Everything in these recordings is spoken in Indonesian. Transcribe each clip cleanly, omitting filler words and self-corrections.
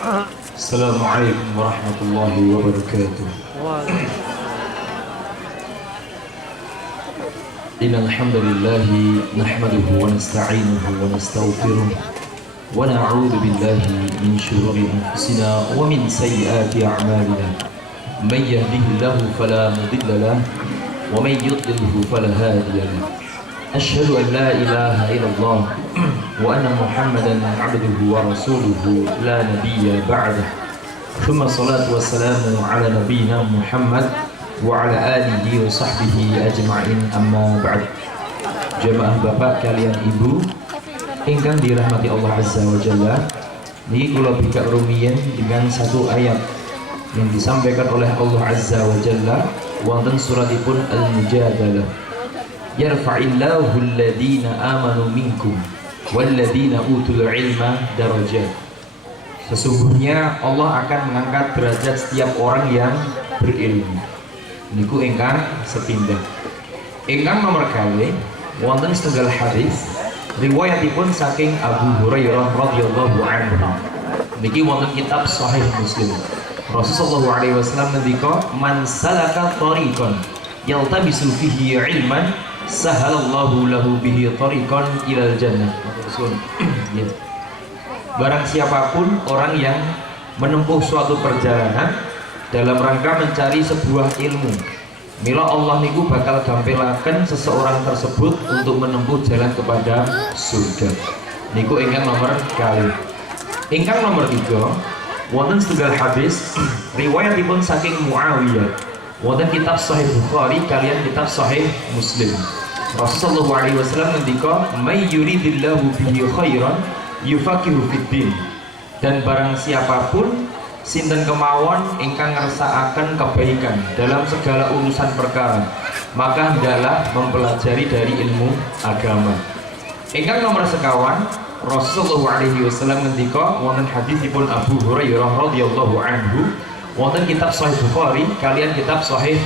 Assalamualaikum warahmatullahi wabarakatuh. Innal hamdalillahi nahmaduhu wa nasta'inuhu wa nastaghfiruh wa na'udzu billahi min shururi anfusina wa min sayyiati a'malina. May yahdihillahu fala mudilla lahu wa may yudlilhu fala hadiya lahu. Asyhadu an la ilaha illallah wa anna Muhammadan 'abduhu wa rasuluhu la nabiyya ba'dah. Thumma salatu wassalamu ala nabiyyina Muhammad wa ala alihi wa sahbihi ajma'in, amma ba'd. Jamaah bapak kalian ibu ingkang dirahmati Allah Azza wa Jalla, niki kula bikak rumiyin dengan satu ayat yang disampaikan oleh Allah Azza wa Jalla wonten suratipun Al-Mujadalah. Yarfa'illahu alladhina amanu minkum walladhina utul ilma darajat. Sesungguhnya Allah akan mengangkat derajat setiap orang yang berilmu. Niku ingkang sepindah. Ingkang nomor kali wonten setunggal hadis riwayatipun saking Abu Hurairah radhiyallahu anhu. Niki wonten kitab Sahih Muslim. Rasulullah sallallahu alaihi wasallam ngendika, "Man salaka tariqan yaltabisu fihi ilman sahalallahu lahu bihi tariqan ilal jannah." Barang siapapun orang yang menempuh suatu perjalanan dalam rangka mencari sebuah ilmu, mila Allah niku bakal gampelaken seseorang tersebut untuk menempuh jalan kepada surga. Niku ingkang nomor kali. Ingkang nomor 3 wonten setunggal hadis riwayatipun saking Muawiyah wonten kitab Sahih Bukhari kalian kitab Sahih Muslim. Rasulullah alaihi wasallam ngendika, "May yuridillahu bihi khairan yufaqihu fid din." Dan barang siapapun sinten kemawon ingkang ngersakaken kebaikan dalam segala urusan perkara, maka hendaklah mempelajari dari ilmu agama. Ingkang nomor sekawan Rasulullah alaihi wasallam ngendika wonten hadisipun Abu Hurairah radhiyallahu anhu wonten kitab Sahih Bukhari kalian kitab Sahih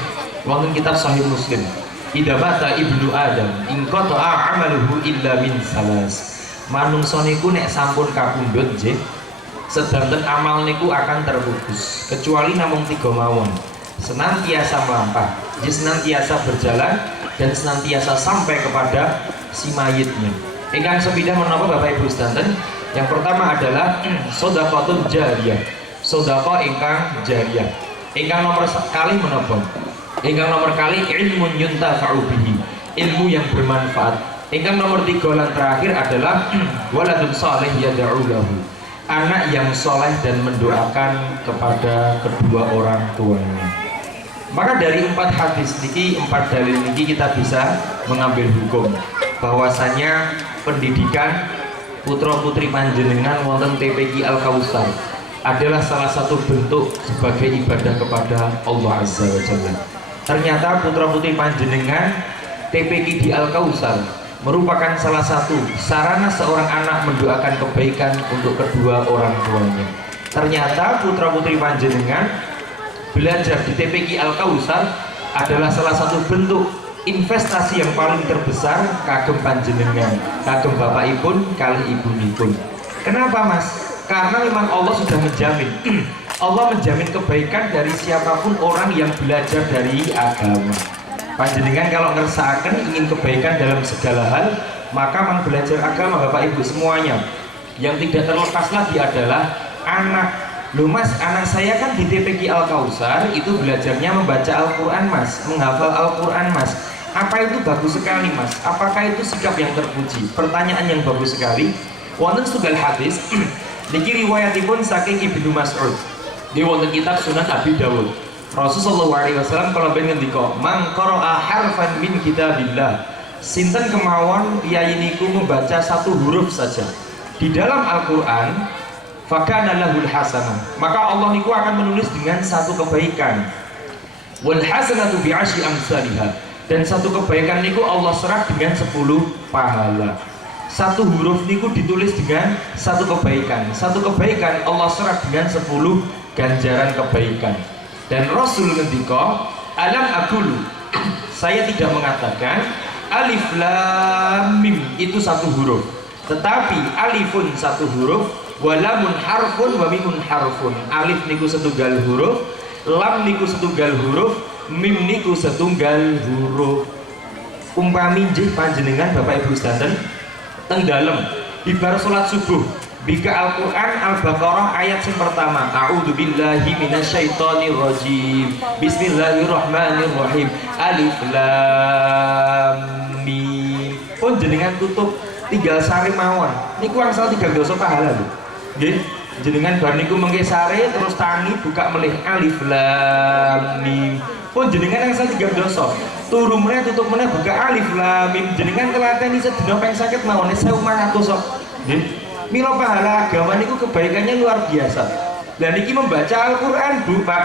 wonten kitab Sahih Muslim. Idza mata ibnu Adam in qata'a 'amaluhu illa min salas. Manungsa niku nek sampun kapundhut nggih, sedanten amal niku akan terputus kecuali namung 3 mawon. Senantiasa melampah, senantiasa berjalan dan senantiasa sampai kepada si mayitnya. Ingkang sepindah menapa Bapak Ibu sedanten? Yang pertama adalah shadaqatun jariyah. Sedekah ingkang jariyah. Ingkang nomor kali menapa? Ingkang nomor kali ilmun yuntafa'u bihi, ilmu yang bermanfaat. Ingkang nomor 3 lan terakhir adalah waladun saleh yad'u lahu, anak yang soleh dan mendoakan kepada kedua orang tuanya. Maka dari 4 hadis niki, 4 dalil niki kita bisa mengambil hukum bahwasanya pendidikan putra putri panjenengan wonten TPQ Al Kautsar adalah salah satu bentuk sebagai ibadah kepada Allah Azza wa Jalla. Ternyata putra putri panjenengan TPQ di Al Kautsar merupakan salah satu sarana seorang anak mendoakan kebaikan untuk kedua orang tuanya. Ternyata putra putri panjenengan belajar di TPQ Al Kautsar adalah salah satu bentuk investasi yang paling terbesar kagem panjenengan, kagem bapakipun kali ibunipun. Kenapa Mas? Karena memang Allah sudah menjamin Allah menjamin kebaikan dari siapapun orang yang belajar dari agama. Panjenengan kalau ngersakaken ingin kebaikan dalam segala hal, maka memang belajar agama Bapak Ibu semuanya. Yang tidak terlepas lagi adalah anak. Loh Mas, anak saya kan di TPQ Al Kautsar itu belajarnya membaca Al-Quran Mas, menghafal Al-Quran Mas. Apa itu bagus sekali Mas? Apakah itu sikap yang terpuji? Pertanyaan yang bagus sekali. Wonten setunggal hadis niki riwayatipun saking Ibnu Mas'ud di wonten kitab Sunan Abi Dawud. Rasulullah SAW kalau pengen ngendika, "Man qara'a harfan min kitabillah." Sinten kemawon piyai niku membaca satu huruf saja di dalam Al-Qur'an, fakana lahul hasanah, maka Allah niku akan menulis dengan satu kebaikan. Wal hasanatu bi asyri amsalihha, dan satu kebaikan niku Allah serat dengan 10 pahala. Satu huruf niku ditulis dengan satu kebaikan. Satu kebaikan Allah serat dengan 10 ganjaran kebaikan. Dan Rasul ngendika, "Alam aqulu," saya tidak mengatakan alif lam mim itu satu huruf, tetapi alifun satu huruf, Walamun harfun wa mimun harfun. Alif niku setunggal huruf, lam niku setunggal huruf, mim niku setunggal huruf. Umpami nggih panjenengan Bapak Ibu sedanten teng dalem ibarat salat subuh bika Al-Quran Al-Baqarah ayat yang pertama, a'udzu billahi minasyaitonir rajim, bismillahirrahmanirrahim, alif lam mim. Pun jenengan tutup tinggal sari mawon niku angsal 3 dosa pahala lho. Nggih, jenengan bar niku mengke sare terus tangi buka melih alif lam mim. Pun jenengan angsal 3 dosa. Turu meneh tutup meneh buka alif lam mim. Jenengan telateni sedina ping 50 mawon 1500 kok. Nggih. Mila pahala agama niku kebaikannya luar biasa. Dan niki membaca Al-Qur'an Bu Pak.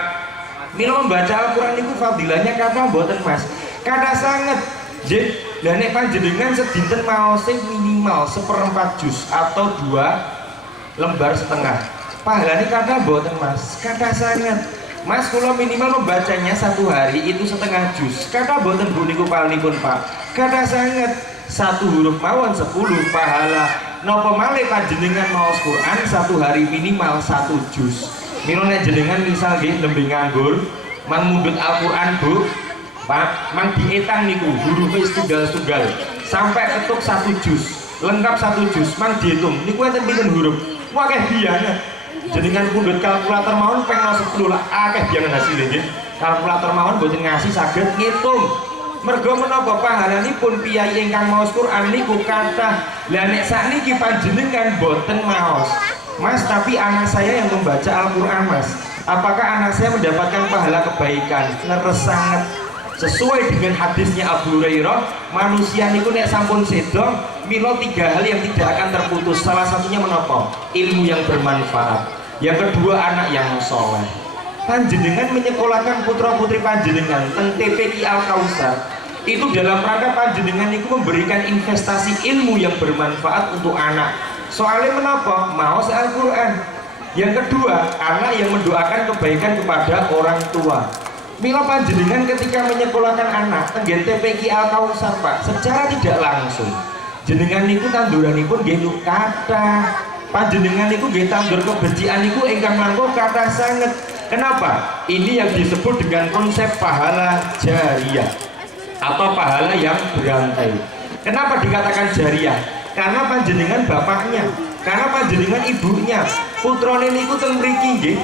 Mila membaca Al-Qur'an niku fadilahnya kata mboten Mas. Kata sangat. Nggih. Lah nek panjenengan sedinten maos sing minimal 1/4 juz atau 2 lembar setengah. Pahalane kata mboten Mas. Kata sangat. Mas kula minimal membacanya 1 hari itu setengah juz. Kata mboten Bu niku palinipun Pak. Kata sangat. 1 huruf mawon 10 pahala. Napa malih panjenengan maos Quran 1 hari minimal 1 juz. Mila nek jenengan misal nggih nembe nganggur, mang mundhut Al-Qur'an Bu, Pak, mang dietang niku hurufe setunggal-setunggal sampai ketuk 1 juz, lengkap 1 juz, mang diitung niku enten pinten huruf. Wah akeh biyanget. Jenengan mundhut kalkulator mawon ping 10 lah akeh biyanget hasilnya nggih. Kalkulator mawon boten ngasih saged ngitung. Mergo menapa pahalanipun piyai ingkang maos Quran niku kathah. Lah nek sakniki panjenengan boten maos, Mas, tapi anak saya yang membaca Al-Qur'an Mas, apakah anak saya mendapatkan pahala kebaikan? Leres sangat. Sesuai dengan hadisnya Abu Hurairah, manusia niku nek sampun sedo mila 3 hal yang tidak akan terputus. Salah satunya menapa? Ilmu yang bermanfaat. Yang kedua anak yang soleh. Panjenengan menyekolahkan putra-putri panjenengan teng TPQ Al-Kausar itu dalam rangka panjenengan itu memberikan investasi ilmu yang bermanfaat untuk anak. Soalnya menapa? Maos Al-Quran. Yang kedua, anak yang mendoakan kebaikan kepada orang tua. Mila panjenengan ketika menyekolahkan anak teng TPQ Al-Kausar Pak, secara tidak langsung jenengan niku tanduranipun nggih kathah. Panjenengan niku nggih tandur kebencian niku ingkang langkung kathah sanget. Kenapa? Ini yang disebut dengan konsep pahala jariyah atau pahala yang berantai. Kenapa dikatakan jariyah? Karena panjenengan bapaknya, karena panjenengan ibunya, putrane niku teng mriki nggih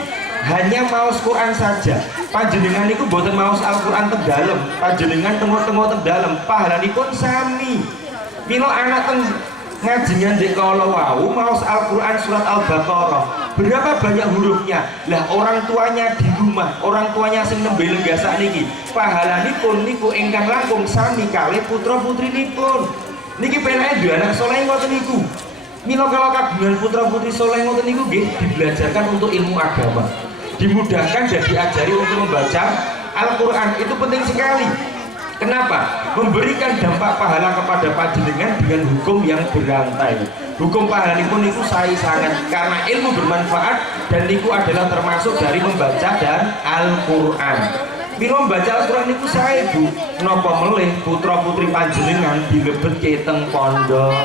hanya maos Quran saja. Panjenengan niku boten maos Al-Qur'an teng dalem, panjenengan tengok-tengok teng dalem, pahalanipun sami. Mila anak teng ngajingan dek kala wau maos Al-Qur'an surat Al-Baqarah. Berapa banyak hurufnya? Lah orang tuanya di rumah, orang tuanya sing nembe lenggasak niki, pahalanipun niku ingkang langkung sami kalih putra-putrinipun. Niki penake duwe anak saleh ngoten niku. Mila kalau kagungan putra-putri saleh ngoten niku nggih dibelajarkan untuk ilmu agama. Dimudahkan dan diajari untuk membaca Al-Qur'an. Itu penting sekali. Kenapa? Memberikan dampak pahala kepada panjenengan dengan hukum yang berantai. Hukum pahalanipun niku sae sangat karena ilmu bermanfaat dan niku adalah termasuk dari membaca dan Al-Qur'an. Mila membaca Al-Qur'an niku sae Bu. Napa melih putra-putri panjenengan dilebetke teng pondok.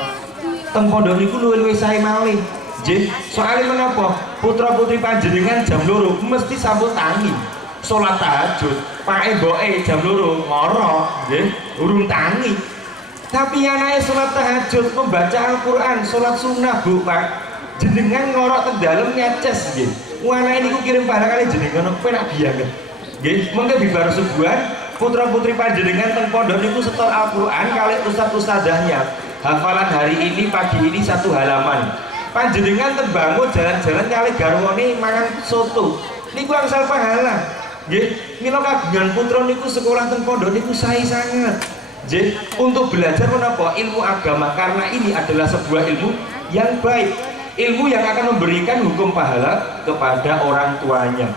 Teng pondok niku luwih-luwih sae malih. Nggih, soalé menapa? Putra-putri panjenengan jam 2 mesti sambut tangi. Salat tahajud, pake mboke jam 2 ngorok, nggih, urung tangi. Tapi anake salat tahajud, membaca Al-Qur'an, salat sunnah Bu Pak. Jenengan ngorok teng dalem ngeces nggih. Anake niku kirim pahala kali jenengan penak biyanget. Nggih, mengke bibar subuhan putra-putri panjenengan teng pondok niku setor Al-Qur'an kali ustaz-ustazahnya. Hafalan hari ini pagi ini 1 halaman. Panjenengan terbangun jalan-jalan kali garwane mangan soto. Niku angsal pahala. Nggih, mila kagungan putra niku sekolah teng pondok niku sae sangat. Nggih, untuk belajar menapa ilmu agama karena ini adalah sebuah ilmu yang baik. Ilmu yang akan memberikan hukum pahala kepada orang tuanya.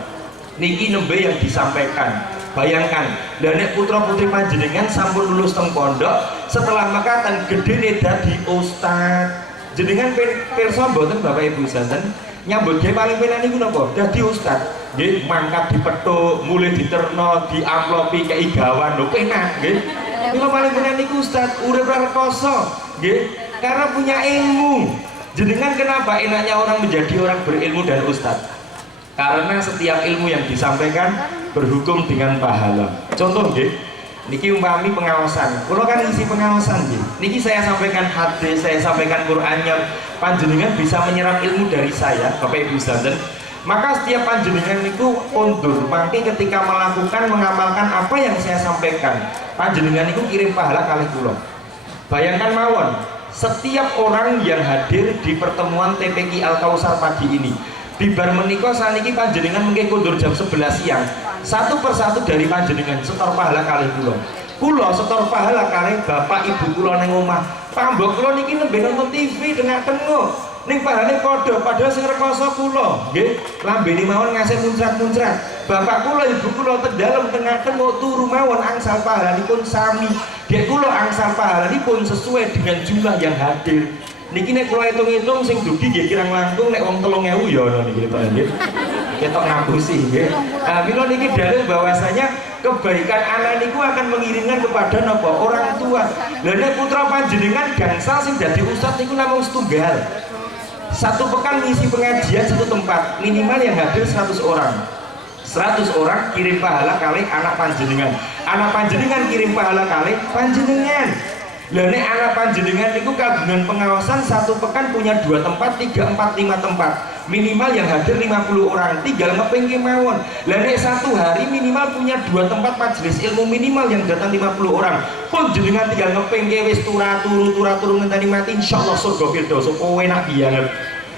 Niki nembe yang disampaikan. Bayangkan, dan nek putra-putri panjenengan sampun lulus teng pondok, setelah mekatan gedene dadi ustaz. Jenengan pirsa mboten Bapak Ibu santen? Nyambut gawe paling penak niku napa? Dadi ustaz. Nggih, mangkat dipethuk, mulai diterno, diamplopi kei gawan lho penak nggih. Mila paling penak niku ustaz urip ra rekoso, nggih, karena punya ilmu. Jenengan kenapa enaknya orang menjadi orang berilmu dan ustadz? Karena setiap ilmu yang disampaikan berhukum dengan pahala. Contoh nggih, niki umpami pengawasan. Kalau kan isi pengawasan nggih. Niki saya sampaikan hadis, saya sampaikan Qur'annya, panjenengan bisa menyerap ilmu dari saya, Bapak Ibu sekalian. Maka setiap panjenengan itu undur, mangke ketika melakukan mengamalkan apa yang saya sampaikan, panjenengan itu kirim pahala kali kula. Bayangkan mawon, setiap orang yang hadir di pertemuan TPQ Al Kausar pagi ini, di bar menika saniki panjenengan mungkin kundur jam 11 siang, satu persatu dari panjenengan setor pahala kali kula setor pahala kali bapak ibu kula neng omah, pambok kula niki nembe nonton TV dengan tengok ning pahalane padha sing rekoso kula nggih, lambene mawon ngasih muncrat-muncrat, bapak kula ibu kula tedalem tengah-tengah turu mawon angsal pahalanipun sami, dek kula angsal pahalanipun sesuai dengan jumlah yang hadir. Niki nek kula hitung-hitung sing dugi nggih kirang langkung nek wong 3000 ya ana niki to nggih. Ketok ngapusi nggih. Mila niki dalil bahwasanya kebaikan anak niku akan mengirimkan kepada napa orang tua. Lah nek putra panjenengan gangsal sing dadi ustaz niku namung setunggal. Satu pekan ngisi pengajian satu tempat, minimal yang hadir 100 orang. 100 orang kirim pahala kali anak panjenengan. Anak panjenengan kirim pahala kali panjenengan. Lah nek anak panjenengan niku kagungan pengawasan satu pekan punya 2 tempat, 3, 4, 5 tempat. Minimal yang hadir 50 orang, tinggal ngepengke mawon. Lah nek satu hari minimal punya 2 tempat majelis ilmu, minimal yang datang 50 orang. Pun jenengan tinggal ngepengke wis turu ngenteni mati, insyaallah surga firdaus enak banget.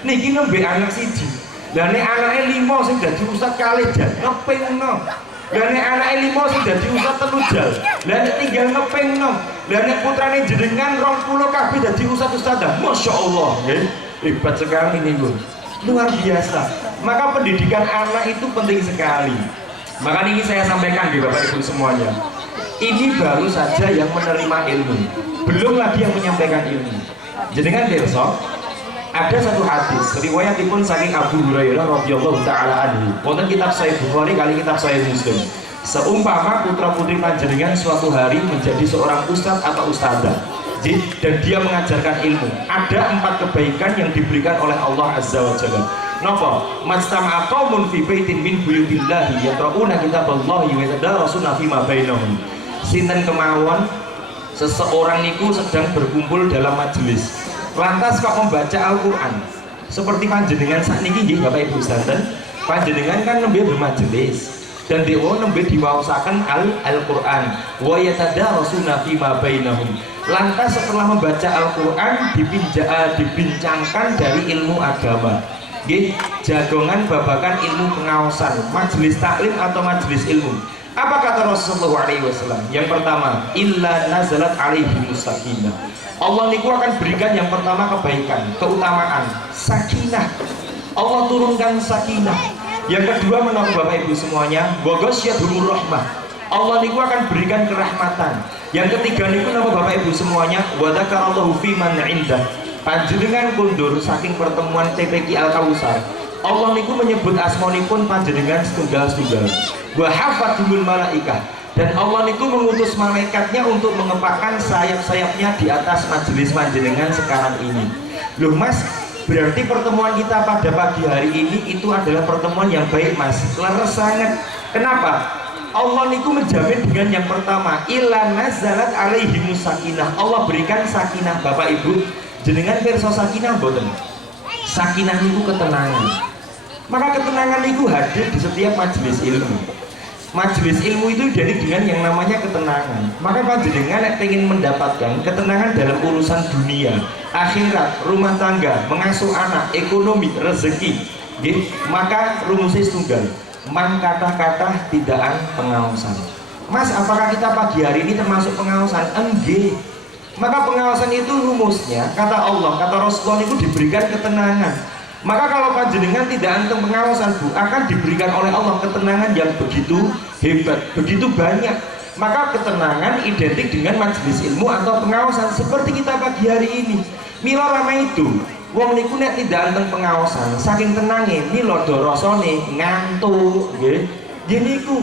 Niki nembe anak siji. Lah nek anake 5 sing dadi ustaz kalih jan ngepengno. Lah nek anake 5 sing dadi ustaz 3 jal. Lah nek tinggal ngepengno. Lah nek putrane jenengan 20 kabeh dadi ustaz-ustazah. Masyaallah nggih. Hebat sekali niku. Luar biasa. Maka pendidikan anak itu penting sekali. Maka ini saya sampaikan di Bapak Ibu semuanya. Ini baru saja yang menerima ilmu, belum lagi yang menyampaikan ilmu. Jenengan pirsa, ada satu hadis riwayatipun saking Abu Hurairah radhiyallahu taala anhu. Wonten kitab Sahih Bukhari kali kitab Sahih Muslim. Seumpama putra putri panjenengan suatu hari menjadi seorang ustadz atau ustadzah, dan dia mengajarkan ilmu, ada 4 kebaikan yang diberikan oleh Allah Azza wa Jalla. Napa? Mastama'a qaumun fi baitin min buyutillahi yaqra'una kitaballahi wa yatadarasuna fima bainahum. Sinten kemawon seseorang niku sedang berkumpul dalam majelis, lantas kok membaca Al-Qur'an. Seperti panjenengan sakniki nggih Bapak Ibu sekalian, panjenengan kan nembe bermajelis dan dewa nembe diwaosaken Al-Qur'an wa yatadarasuna fima bainahum. Lantas setelah membaca Al-Quran dibincangkan dari ilmu agama, jagongan babakan ilmu pengawasan, majelis taklim atau majelis ilmu. Apa kata Rasulullah SAW? Yang pertama, illa nazalat alaihi sakinah. Allah niku akan berikan yang pertama kebaikan, keutamaan, sakinah. Allah turunkan sakinah. Yang kedua, menurut Bapak Ibu semuanya, wa ghasyiyatuhumur rahmah. Allah niku akan berikan kerahmatan. Yang ketiga niku nama Bapak Ibu semuanya, wa dzakarallahu fi man indah. Panjenengan kundur saking pertemuan TPQ Al Kausar, Allah niku menyebut asmanipun panjenengan setunggal-setunggal. Wa hafatul malaikah, dan Allah niku mengutus malaikatnya untuk mengepakkan sayap-sayapnya di atas majelis panjenengan sekarang ini. Loh Mas, berarti pertemuan kita pada pagi hari ini itu adalah pertemuan yang baik Mas. Leres sangat. Kenapa? Allah niku menjamin dengan yang pertama, illa nazalat alaihimus sakinah. Allah berikan sakinah. Bapak Ibu, jenengan pirsa sakinah mboten? Sakinah niku ketenangan. Maka ketenangan niku hadir di setiap majelis ilmu. Majelis ilmu itu identik dengan yang namanya ketenangan. Maka panjenengan nek pengen mendapatkan ketenangan dalam urusan dunia, akhirat, rumah tangga, mengasuh anak, ekonomi, rezeki, maka rumusnya tunggal. Man kata-kata tidaan pengawasan. Mas, apakah kita pagi hari ini termasuk pengawasan? Enggak. Maka pengawasan itu rumusnya, kata Allah, kata Rasulullah itu diberikan ketenangan. Maka kalau panjenengan tidak anteng pengawasan Bu, akan diberikan oleh Allah ketenangan yang begitu hebat, begitu banyak. Maka ketenangan identik dengan majelis ilmu atau pengawasan seperti kita pagi hari ini. Mila ramai itu wong niku nek tidak anteng pengawasan, saking tenange mila do rasane ngantuk nggih. Nggih niku.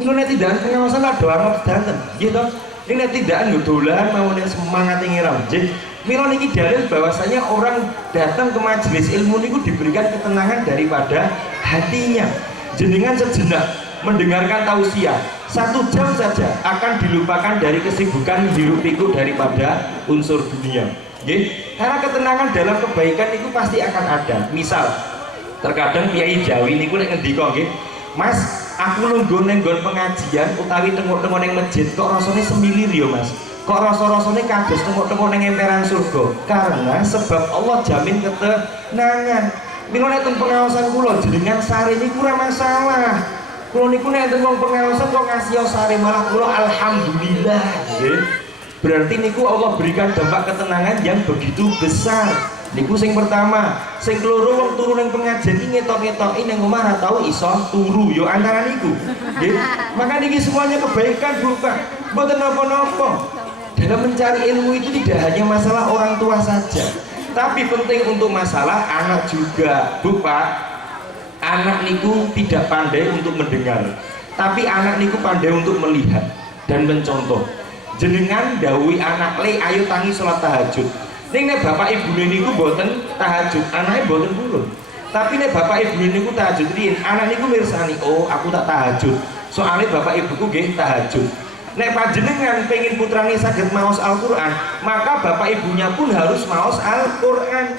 Mila nek tidak anteng pengawasan lha do anget danten, nggih to. Nek tidak dolan mawon semangat ngiram. Nggih. Mila niki dalil bahwasanya orang datang ke majelis ilmu niku diberikan ketenangan daripada hatinya. Jenengan sejenak mendengarkan tausiah 1 jam saja akan dilupakan dari kesibukan hiruk pikuk daripada unsur dunia. Karena ketenangan dalam kebaikan itu pasti akan ada. Misal terkadang kiai Jawi niku nek ngendika nggih, Mas, aku lungguh ning nggon pengajian utawi tengok-tengok ning masjid kok rasane semilir ya Mas. Kok rasa-rasane kados tengok-tengok ning emperan surga. Karena sebab Allah jamin ketenangan. Mila nek teng pengawasan kula jenengan sare niku ora masalah. Kula niku nek teng pengawasan kok ngasih sare malah kula alhamdulillah nggih. Berarti niku Allah berikan dampak ketenangan yang begitu besar. Niku sing pertama, sing keloro wong turu ning pengajian iki ngetok-ngetoki ning omah ora tau iso turu ya antara niku. Nggih. Maka niki semuanya kebaikan bukan mboten napa-napa. Dalam mencari ilmu itu tidak hanya masalah orang tua saja, tapi penting untuk masalah anak juga. Bu Pak, anak niku tidak pandai untuk mendengar, tapi anak niku pandai untuk melihat dan mencontoh. Jenengan dawuhi anak le ayo tangi sholat tahajud. Ning nek bapak ibu niku boten tahajud, anaknya boten purun. Tapi nek bapak ibu niku tahajud riyin, anak niku mirsani, oh aku tak tahajud. Soalnya bapak ibuku nggih tahajud. Nek panjenengan pengen putrane saged maos Al-Qur'an, maka bapak ibunya pun harus maos Al-Qur'an.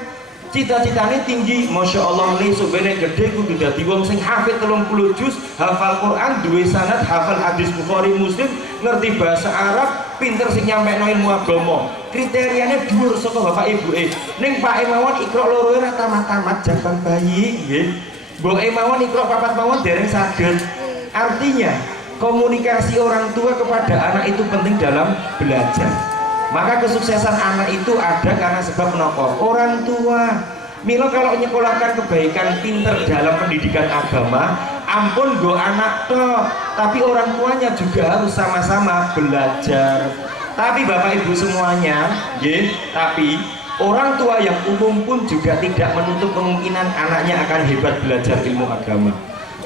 Cita-citane tinggi, Masya Allah le sobene gede kudu dadi wong sing hafid 30 juz, hafal Qur'an, duwe sanad, hafal hadis Bukhari Muslim, ngerti bahasa Arab, pinter sing nyampekno ilmu agama. Kriteriane dhuwur saka bapak ibuke. Ning pake mawon Iqra loro ora tamat-tamat jaban bayi nggih. Mboke mawon Iqra papat mawon dereng saged. Artinya komunikasi orang tua kepada anak itu penting dalam belajar. Maka kesuksesan anak itu ada karena sebab menapa? Orang tua. Milo kalau nyekolahkan kebaikan pinter dalam pendidikan agama, ampun go anak toh, tapi orang tuanya juga harus sama-sama belajar. Tapi Bapak Ibu semuanya, tapi orang tua yang umum pun juga tidak menutup kemungkinan anaknya akan hebat belajar ilmu agama.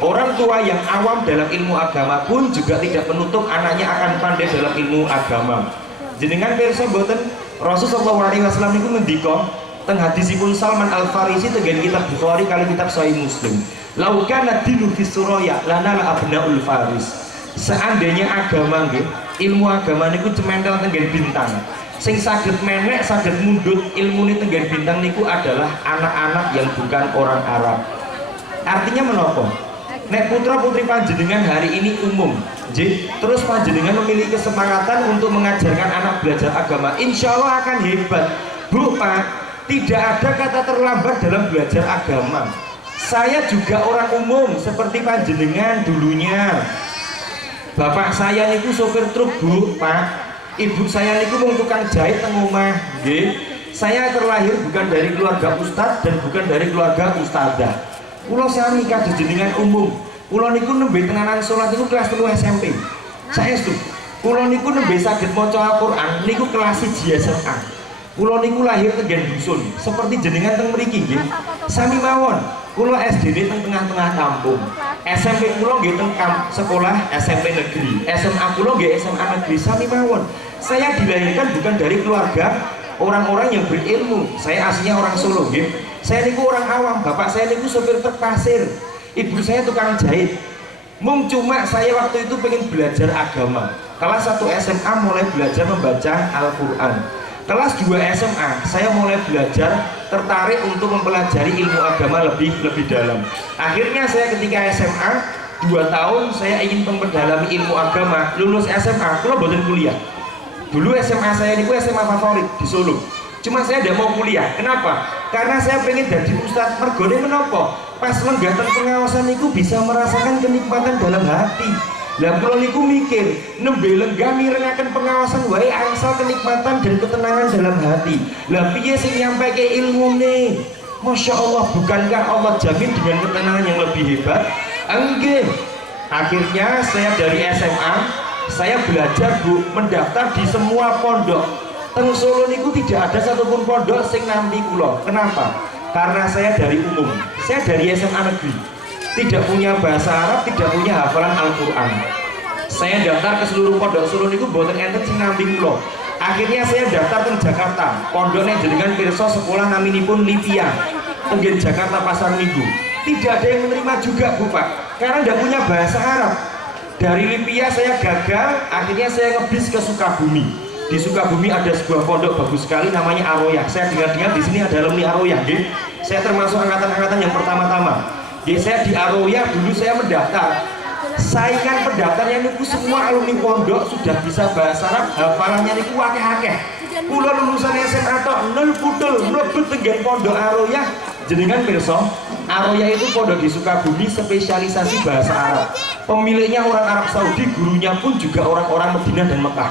Orang tua yang awam dalam ilmu agama pun juga tidak menutup anaknya akan pandai dalam ilmu agama. Jenengan pirsa boten Rasulullah sallallahu alaihi wasallam niku ngendika teng hadisipun Salman Al Farisi tenggen kitab Bukhari kali kitab Sahih Muslim. Lau kana dinu fi suraya lana la abnaul faris. Seandainya agama nggih, ilmu agama niku cementel tenggen bintang. Sing saged menek, saged mundut ilmune tenggen bintang niku adalah anak-anak yang bukan orang Arab. Artinya menapa? Nek putra putri panjenengan hari ini umum, terus panjenengan memiliki kesepakatan untuk mengajarkan anak belajar agama, insya Allah akan hebat. Bu Pak, tidak ada kata terlambat dalam belajar agama. Saya juga orang umum seperti panjenengan dulunya. Bapak saya niku sopir truk Bu Pak, ibu saya niku mau tukang jahit teng omah. Saya terlahir bukan dari keluarga ustadz dan bukan dari keluarga ustadzah. Kulo sami kados jenengan umum. Kulo niku nembe tenanan salat niku kelas 3 SMP. Saestu. Kulo niku nembe saged maca Al-Qur'an niku kelas 1 SMA. Kulo niku lahir teng dusun, seperti jenengan teng mriki nggih. Sami mawon. Kulo SD teng tengah-tengah kampung. SMP kulo nggih teng sekolah SMP negeri. SMA kulo nggih SMA negeri sami mawon. Saya dilahirkan bukan dari keluarga orang-orang yang berilmu. Saya aslinya orang Solo nggih. Saya niku orang awam, bapak saya niku sopir truk pasir, ibu saya tukang jahit. Cuma saya waktu itu pengen belajar agama. Kelas 1 SMA mulai belajar membaca Al-Quran. Kelas 2 SMA saya mulai belajar tertarik untuk mempelajari ilmu agama lebih dalam. Akhirnya saya ketika SMA 2 tahun saya ingin memperdalami ilmu agama. Lulus SMA, kalau boten kuliah. Dulu SMA saya niku SMA favorit di Solo. Cuma saya tidak mau kuliah. Kenapa? Karena saya pengen jadi ustadz. Mergone menopo? Pas lenggatan pengawasan niku bisa merasakan kenikmatan dalam hati. Lah kula niku mikir, nembe lenggah mirengaken pengawasan wae angsal kenikmatan dan ketenangan dalam hati. Lah piye sing nyampaike ilmune? Masya Allah, bukankah Allah jamin dengan ketenangan yang lebih hebat? Enggak. Akhirnya saya dari SMA, saya belajar Bu, mendaftar di semua pondok. Teng Solo niku tidak ada satupun pondok sing nampi kula. Kenapa? Karena saya dari umum. Saya dari SMA negeri. Tidak punya bahasa Arab, tidak punya hafalan Al-Qur'an. Saya daftar ke seluruh pondok Solo niku mboten enten sing nampi kula. Akhirnya saya daftar ke Jakarta, pondoknya jenengan pirsa sekolah naminipun Lipia, tenggen Jakarta Pasar Minggu. Tidak ada yang menerima juga Bu Pak, karena tidak punya bahasa Arab. Dari Lipia saya gagal, akhirnya saya ngebis ke Sukabumi. Di Sukabumi ada sebuah pondok bagus sekali namanya Aroyah. Saya dengar-dengar di sini ada alumni Aroyah, gitu. Saya termasuk angkatan-angkatan yang pertama-tama. Jadi saya di Aroyah dulu saya mendaftar. Saingan pendaftarnya niku semua alumni pondok sudah bisa bahasa Arab, hafalannya niku akeh-akeh. Kula lulusan SMA tok nol putul mlebet tenggen pondok Aroyah. Jenengan pirsa, Aroyah itu pondok di Sukabumi spesialisasi bahasa Arab. Pemiliknya orang Arab Saudi, gurunya pun juga orang-orang Madinah dan Mekah.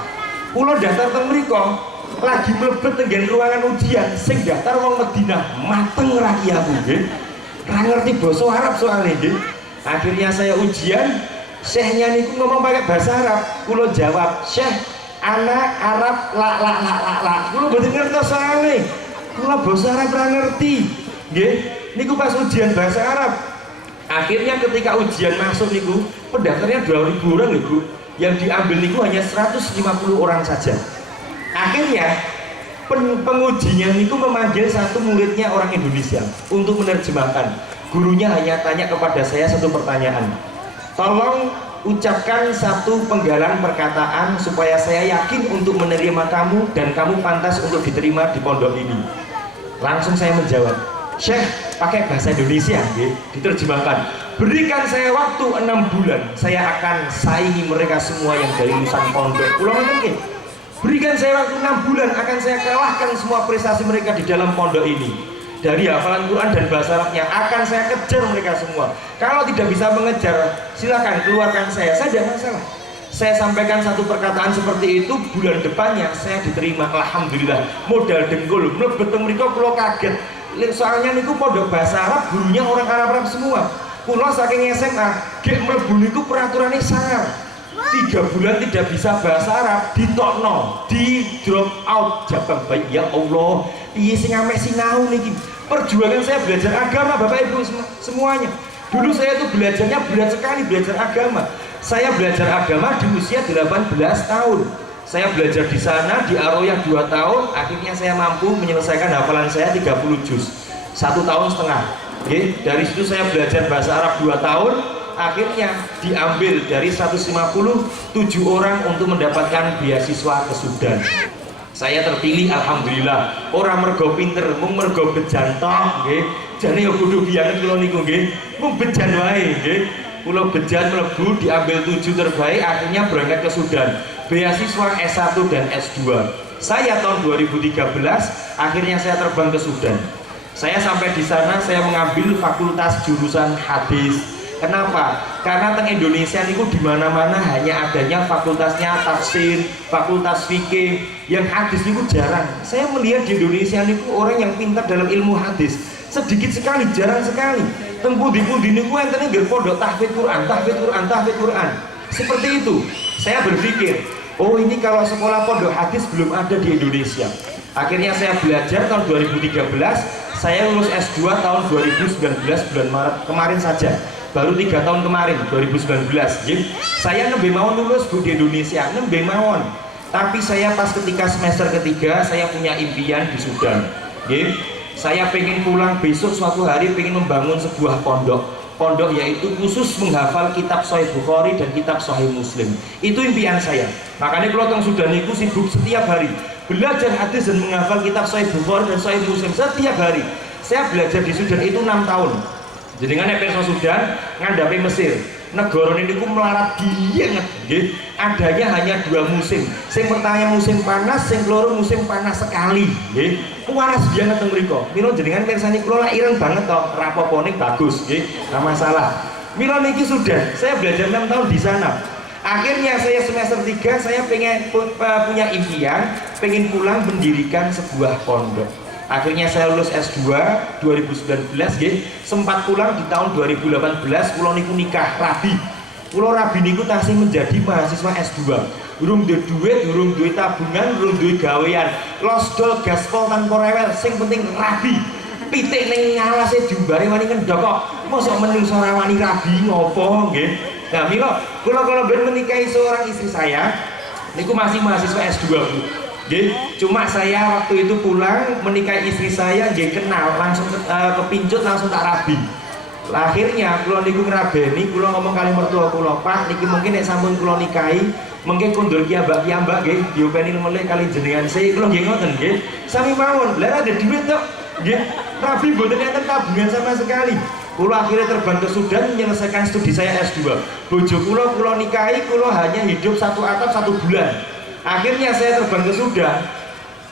Kula daftar teng mriko, lagi mlebet tenggen ruangan ujian, sing daftar wong Madinah, mateng ra ki aku nggih. Ra ngerti basa Arab soalnya nggih. Akhirnya saya ujian, syekhnya niku ngomong pakai bahasa Arab. Kula jawab, "Syekh, anak Arab la." Kula mboten ngerti soalnya. Kula basa Arab ra ngerti. Nggih, niku pas ujian bahasa Arab. Akhirnya ketika ujian masuk niku, pendaftarnya 2000 orang lho Bu. Yang diambil niku hanya 150 orang saja. Akhirnya pengujinya niku memanggil satu muridnya orang Indonesia untuk menerjemahkan. Gurunya hanya tanya kepada saya satu pertanyaan. Tolong ucapkan satu penggalan perkataan supaya saya yakin untuk menerima kamu dan kamu pantas untuk diterima di pondok ini. Langsung saya menjawab, Syekh, pakai bahasa Indonesia, diterjemahkan. Berikan saya waktu 6 bulan, saya akan saingi mereka semua yang dari lulusan pondok. Ulang lagi. Berikan saya waktu 6 bulan, akan saya kalahkan semua prestasi mereka di dalam pondok ini. Dari hafalan Quran dan bahasa Arabnya akan saya kejar mereka semua. Kalau tidak bisa mengejar, silakan keluarkan saya tidak masalah. Saya sampaikan satu perkataan seperti itu, bulan depannya saya diterima. Alhamdulillah, modal dengkul, mlebet mriko kula kaget. Soalnya niku pondok bahasa Arab, gurunya orang Arab semua. Kula saking SMA, gek mlebu niku peraturannya sangar. 3 bulan tidak bisa bahasa Arab, ditokno, di drop out. Jabang baik, ya Allah, piye sing ame sinau niki. Perjuangan saya belajar agama Bapak Ibu semuanya. Dulu saya tuh belajarnya berat sekali, belajar agama. Saya belajar agama di usia 18 tahun. Saya belajar di sana di Aroyah 2 tahun, akhirnya saya mampu menyelesaikan hafalan saya 30 juz. 1,5 tahun. Oke, dari situ saya belajar bahasa Arab 2 tahun, akhirnya diambil dari 157 orang untuk mendapatkan beasiswa ke Sudan. Saya terpilih, alhamdulillah. Orang mergo pinter, mung mergo bejan tok, nggih. Jane ya kudu biyanget kula niku nggih. Mung bejan wae, nggih. Kula bejan mlebu diambil 7 terbaik, akhirnya berangkat ke Sudan. Beasiswa S1 dan S2. Saya tahun 2013 akhirnya saya terbang ke Sudan. Saya sampai di sana saya mengambil fakultas jurusan hadis. Kenapa? Karena teng Indonesia niku di mana-mana hanya adanya fakultasnya tafsir, fakultas fikih, yang hadis niku jarang. Saya melihat di Indonesia niku orang yang pintar dalam ilmu hadis sedikit sekali, jarang sekali. Teng pundi-pundi niku enten nggih pondok tahfidz Quran, tahfidz Quran, tahfidz Quran. Seperti itu. Saya berpikir, oh ini kalau sekolah pondok hadis belum ada di Indonesia. Akhirnya saya belajar tahun 2013, saya lulus S2 tahun 2019 bulan Maret kemarin saja. Baru 3 tahun kemarin, 2019. Jadi, saya nembe mawon lulus Bu di Indonesia, nembe mawon. Tapi saya pas ketika semester ketiga, saya punya impian di Sudan. Jadi, saya pengen pulang besok suatu hari, pengen membangun sebuah pondok. Pondok yaitu khusus menghafal kitab Sahih Bukhari dan kitab Sahih Muslim. Itu impian saya. Makanya kalau teng Sudan itu sibuk setiap hari belajar hadis dan menghafal kitab Sahih Bukhari dan Sahih Muslim setiap hari. Saya belajar di Sudan itu 6 tahun. Jadi kan perso Sudan ngadhapi Mesir. Negara ini ku melarat banget, nggih. Adanya hanya 2 musim. Sing pertama musim panas, sing keloro musim panas sekali, nggih. Panas banget teng mriko. Mila jenengan pirsani kula lak ireng banget to, rapopone bagus, nggih. Enggak masalah. Mila niki Sudan, saya belajar 6 tahun di sana. Akhirnya saya semester 3 saya pengen punya impian, pengen pulang mendirikan sebuah pondok. Akhirnya saya lulus S2 2019 nggih, sempat pulang di tahun 2018 kula niku nikah rabi. Kula rabi niku tasih menjadi mahasiswa S2. Durung duwe duit, durung duwe tabungan, durung duwe gawean. Losdol gaspol tanpa rewel, sing penting rabi. Pitik ning ngalase jumbare wani kendhok kok. Mosok menungso ora wani rabi ngopo nggih. Nah, mila kula ben menikahi seorang istri saya niku masih mahasiswa S2, Bu. Cuma saya waktu itu pulang menikahi istri saya, kenal langsung kepincut, langsung tak rabi. Akhirnya kula niku ngrabeni, kula ngomong kali mertua kula, Pak niki mungkin nek sampun kula nikahi mungkin kundur kiambak nggih diopeni melih kali jenengan saya kula nggih ngoten nggih. Sami mawon, lha ada duit tok nggih. Rabi mboten enten tabungan sama sekali. Kula akhirnya terbang ke Sudan menyelesaikan studi saya S2. Bojo kula nikahi, kula hanya hidup satu atap 1 bulan. Akhirnya saya terbang ke Sudan.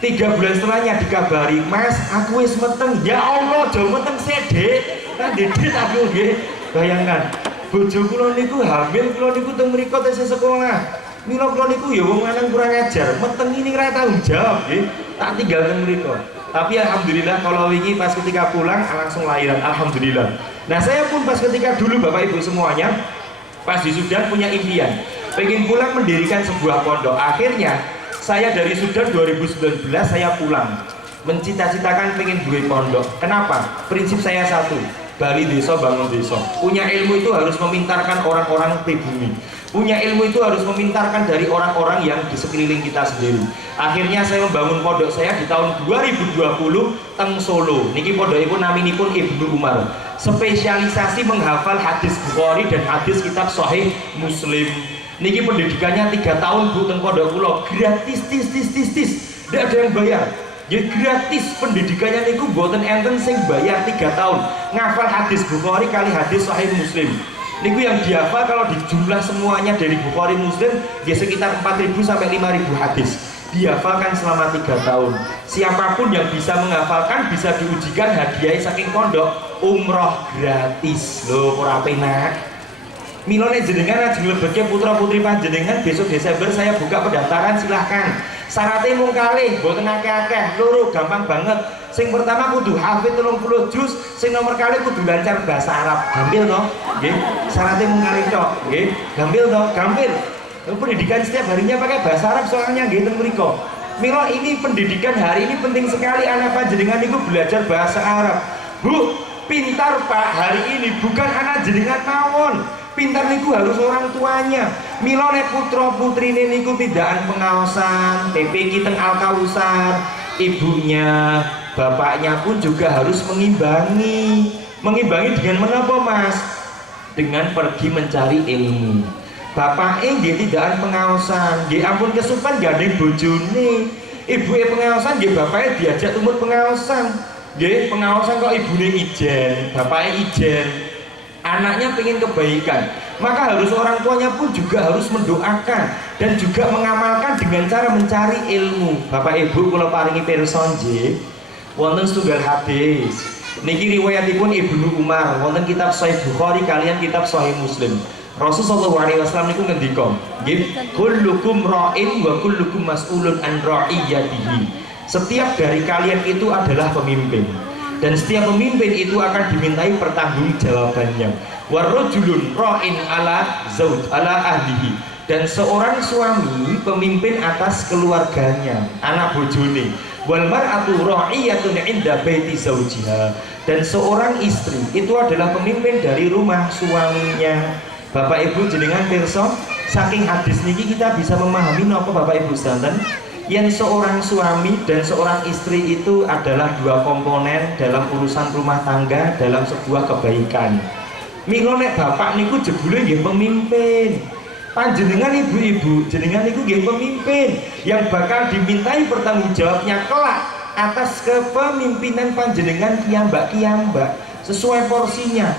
3 bulan setelahnya dikabari, Mas, aku wis meteng. Ya Allah, jauh meteng sedek. Kan dedek aku nggih. Bayangkan, bojo kula niku hamil, kula niku teng mriku tesih sekolah. Mila kula niku ya wong lanang kurang ajar, meteng ini ora tanggung jawab nggih. Tak tinggal teng mriku. Tapi alhamdulillah kalau wingi pas ketika pulang langsung lahiran, alhamdulillah. Nah, saya pun pas ketika dulu Bapak Ibu semuanya pas di Sudan punya impian, pengen pulang mendirikan sebuah pondok. Akhirnya saya dari Sudan 2019 saya pulang mencita-citakan pengen duwe pondok. Kenapa? Prinsip saya satu, Bali desa bangun desa. Punya ilmu itu harus memintarkan orang-orang pribumi. Punya ilmu itu harus memintarkan dari orang-orang yang di sekeliling kita sendiri. Akhirnya saya membangun pondok saya di tahun 2020 teng Solo. Niki pondok itu naminipun Ibnu Umar. Spesialisasi menghafal hadis Bukhari dan hadis kitab Sahih Muslim. Niki pendidikannya 3 tahun Bu teng pondok kula, gratis tidak ada yang bayar. Ya gratis pendidikannya niku mboten enten sing bayar 3 tahun. Ngafal hadis Bukhari kali hadis Sahih Muslim. Niku yang dihafal kalau dijumlah semuanya dari Bukhari Muslim ya sekitar 4.000 sampai 5.000 hadis. Dihafalkan selama 3 tahun. Siapapun yang bisa menghafalkan bisa diujikan hadiah saking pondok umroh gratis. Loh ora penak. Mila nek jenengan ajeng lebetke putra-putri panjenengan besok Desember saya buka pendaftaran, silahkan. Syaratnya mung kalih, mboten akeh-akeh, loro gampang banget. Sing pertama kudu hafid 30 juz, sing nomor kali kudu lancar bahasa Arab. Gampil toh? Nggih. Syaratnya mung kalih tok, nggih. Gampil toh? Gampil. Pendidikan setiap harinya pakai bahasa Arab soalnya nggih teng mriku. Mila ini pendidikan hari ini penting sekali anak panjenengan niku belajar bahasa Arab. Bu, pintar Pak hari ini bukan anak jenengan mawon. Pintar niku harus orang tuanya. Mila nek putra putrine niku tindakan pengawasan, TPQ teng Al Kausar, ibunya, bapaknya pun juga harus mengimbangi. Mengimbangi dengan menapa Mas? Dengan pergi mencari ilmu. Bapaknya dia tindakan pengawasan, dia ampun kesupan gandeng bojone. Ibunya pengawasan, dia bapaknya diajak tumut pengawasan. Dia pengawasan kok ibunya ijen, bapaknya ijen. Anaknya pengen kebaikan, maka harus orang tuanya pun juga harus mendoakan dan juga mengamalkan dengan cara mencari ilmu. Bapak Ibu kalau paringi pirsa nggih, wonten setunggal hadis niki riwayatipun Ibnu Umar, wonten kitab Sahih Bukhari kalian kitab Sahih Muslim. Rasulullah SAW niku ngendika, nggih, kullukum ra'in wa kullukum mas'ulun an ra'iyatihi. Setiap dari kalian itu adalah pemimpin. Dan setiap pemimpin itu akan dimintai pertanggungjawabannya. Warrajulun ra'in ala zauj ala ahlihi. Dan seorang suami pemimpin atas keluarganya, anak bojone. Wal mar'atu ra'iyatun 'inda baiti zaujiha. Dan seorang istri itu adalah pemimpin dari rumah suaminya. Bapak Ibu jenengan pirsa, saking hadis niki kita bisa memahami napa Bapak Ibu sedanten? Yang seorang suami dan seorang istri itu adalah dua komponen dalam urusan rumah tangga dalam sebuah kebaikan. Mila nek bapak niku jebule nggih pemimpin. Panjenengan ibu-ibu jenengan niku nggih pemimpin yang bakal dimintai pertanggungjawabnya kelak atas kepemimpinan panjenengan kiambak-kiambak sesuai porsinya.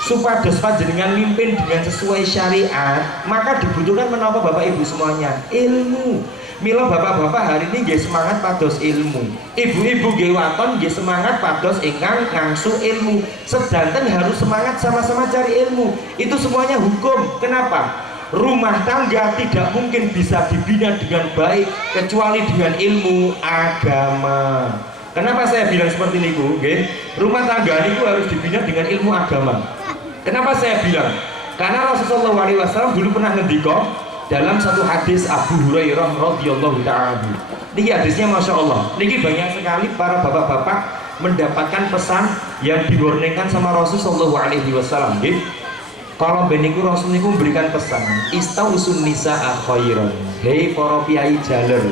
Supados panjenengan mimpin dengan sesuai syariat, maka dibutuhkan menapa Bapak Ibu semuanya? Ilmu. Mila bapak-bapak hari ini nggih semangat pados ilmu. Ibu-ibu nggih waton nggih semangat pados ingkang ngangsu ilmu. Sedanten harus semangat sama-sama cari ilmu. Itu semuanya hukum. Kenapa? Rumah tangga tidak mungkin bisa dibina dengan baik kecuali dengan ilmu agama. Kenapa saya bilang seperti ini, Bu? Rumah tangga itu harus dibina dengan ilmu agama. Kenapa saya bilang? Karena Rasulullah SAW dulu pernah ngendika dalam satu hadis Abu Hurairah radhiyallahu ta'ala. Niki hadisnya Masya Allah. Niki banyak sekali para bapak-bapak mendapatkan pesan yang diwarningkan sama Rasulullah SAW. Kalau beniku Rasul niku memberikan pesan, istausun nisa'a khairan. Hei para piyai jaler,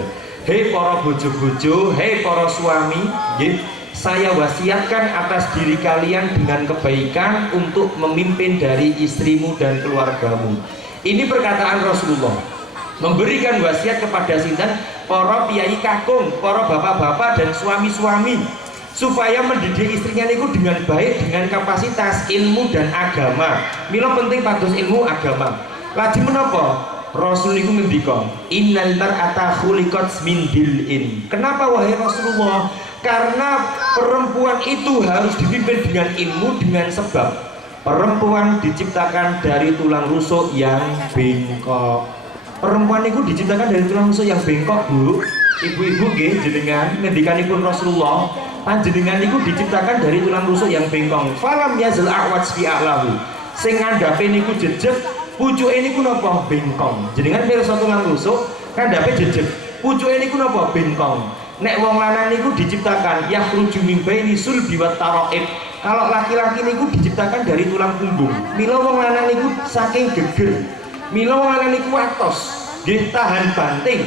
hei para bojo-bojo, hei para suami, nggih, saya wasiatkan atas diri kalian dengan kebaikan untuk memimpin dari istrimu dan keluargamu. Ini perkataan Rasulullah memberikan wasiat kepada sinten, para piyai kakung, para bapak-bapak dan suami-suami, supaya mendidik istrinya niku dengan baik, dengan kapasitas ilmu dan agama. Mila penting pados ilmu agama. Lajeng menapa? Rasul niku ngendika, innal mar'ata khuliqat min dil'in. Kenapa wahai Rasulullah? Karena perempuan itu harus dipimpin dengan ilmu, dengan sebab perempuan diciptakan dari tulang rusuk yang bengkok. Perempuan itu diciptakan dari tulang rusuk yang bengkok, Bu. Ibu-ibu nggih jenengan ngendikanipun Rasulullah, panjenengan niku diciptakan dari tulang rusuk yang bengkok. Falam yazal a'waj fi a'lahu. Sing ngandhape niku jejeg, pucuke niku napa? Bengkong. Jenengan pirsa tulang rusuk, ngandhape jejeg. Pucuke niku napa? Bengkong. Nek wong lanang niku diciptakan yakhruju min baini sulbi wat tara'ib. Kalau laki-laki niku diciptakan dari tulang punggung. Mila wong lanang niku saking geger. Mila wong lanang niku atos, nggih tahan banting,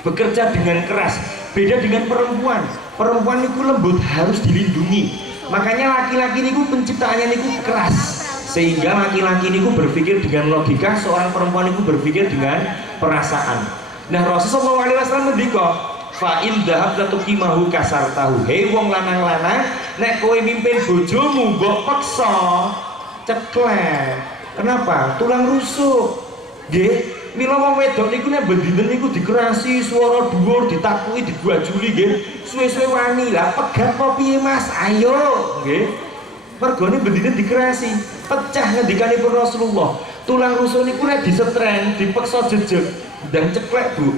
bekerja dengan keras. Beda dengan perempuan. Perempuan niku lembut, harus dilindungi. Makanya laki-laki niku penciptaannya niku keras. Sehingga laki-laki niku berpikir dengan logika, seorang perempuan niku berpikir dengan perasaan. Nah, Rasulullah SAW mendika, fa in dhahabta tuqimahu kasar tahu. Hei wong lanang-lanang, nek kowe mimpin bojomu mbok peksa ceklek. Kenapa? Tulang rusuk. Nggih, mila wong wedok niku nek bendinen niku dikerasi, swara dhuwur, ditakuki, digwajuli nggih. Suwe-suwe wani lah, pegat apa piye Mas? Ayo, nggih. Mergone bendinen dikerasi, pecah ngendikanipun Rasulullah. Tulang rusuk niku nek disetren, dipeksa jejeg, ndang ceklek, Bu.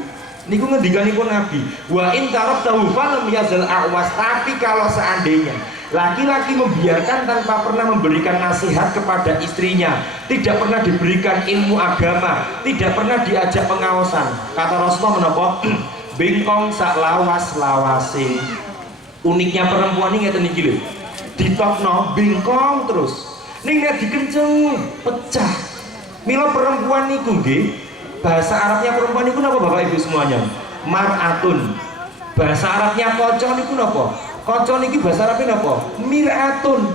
Niku ngendikanipun Nabi, wa in tarabtahu falam yazal a'was. Tapi kalau seandainya laki-laki membiarkan tanpa pernah memberikan nasihat kepada istrinya, tidak pernah diberikan ilmu agama, tidak pernah diajak pengawasan, kata Rasulullah menapa? Bengkong sak lawas-lawase. Uniknya perempuan ini ngeten iki lho, ditokno bengkong terus, ning nek dikenceng pecah. Mila perempuan niku nggih, bahasa Arabnya perempuan niku napa Bapak Ibu semuanya? Mar'atun. Bahasa Arabnya kocok niku napa? Kocok niki bahasa Arabnya napa? Mir'atun.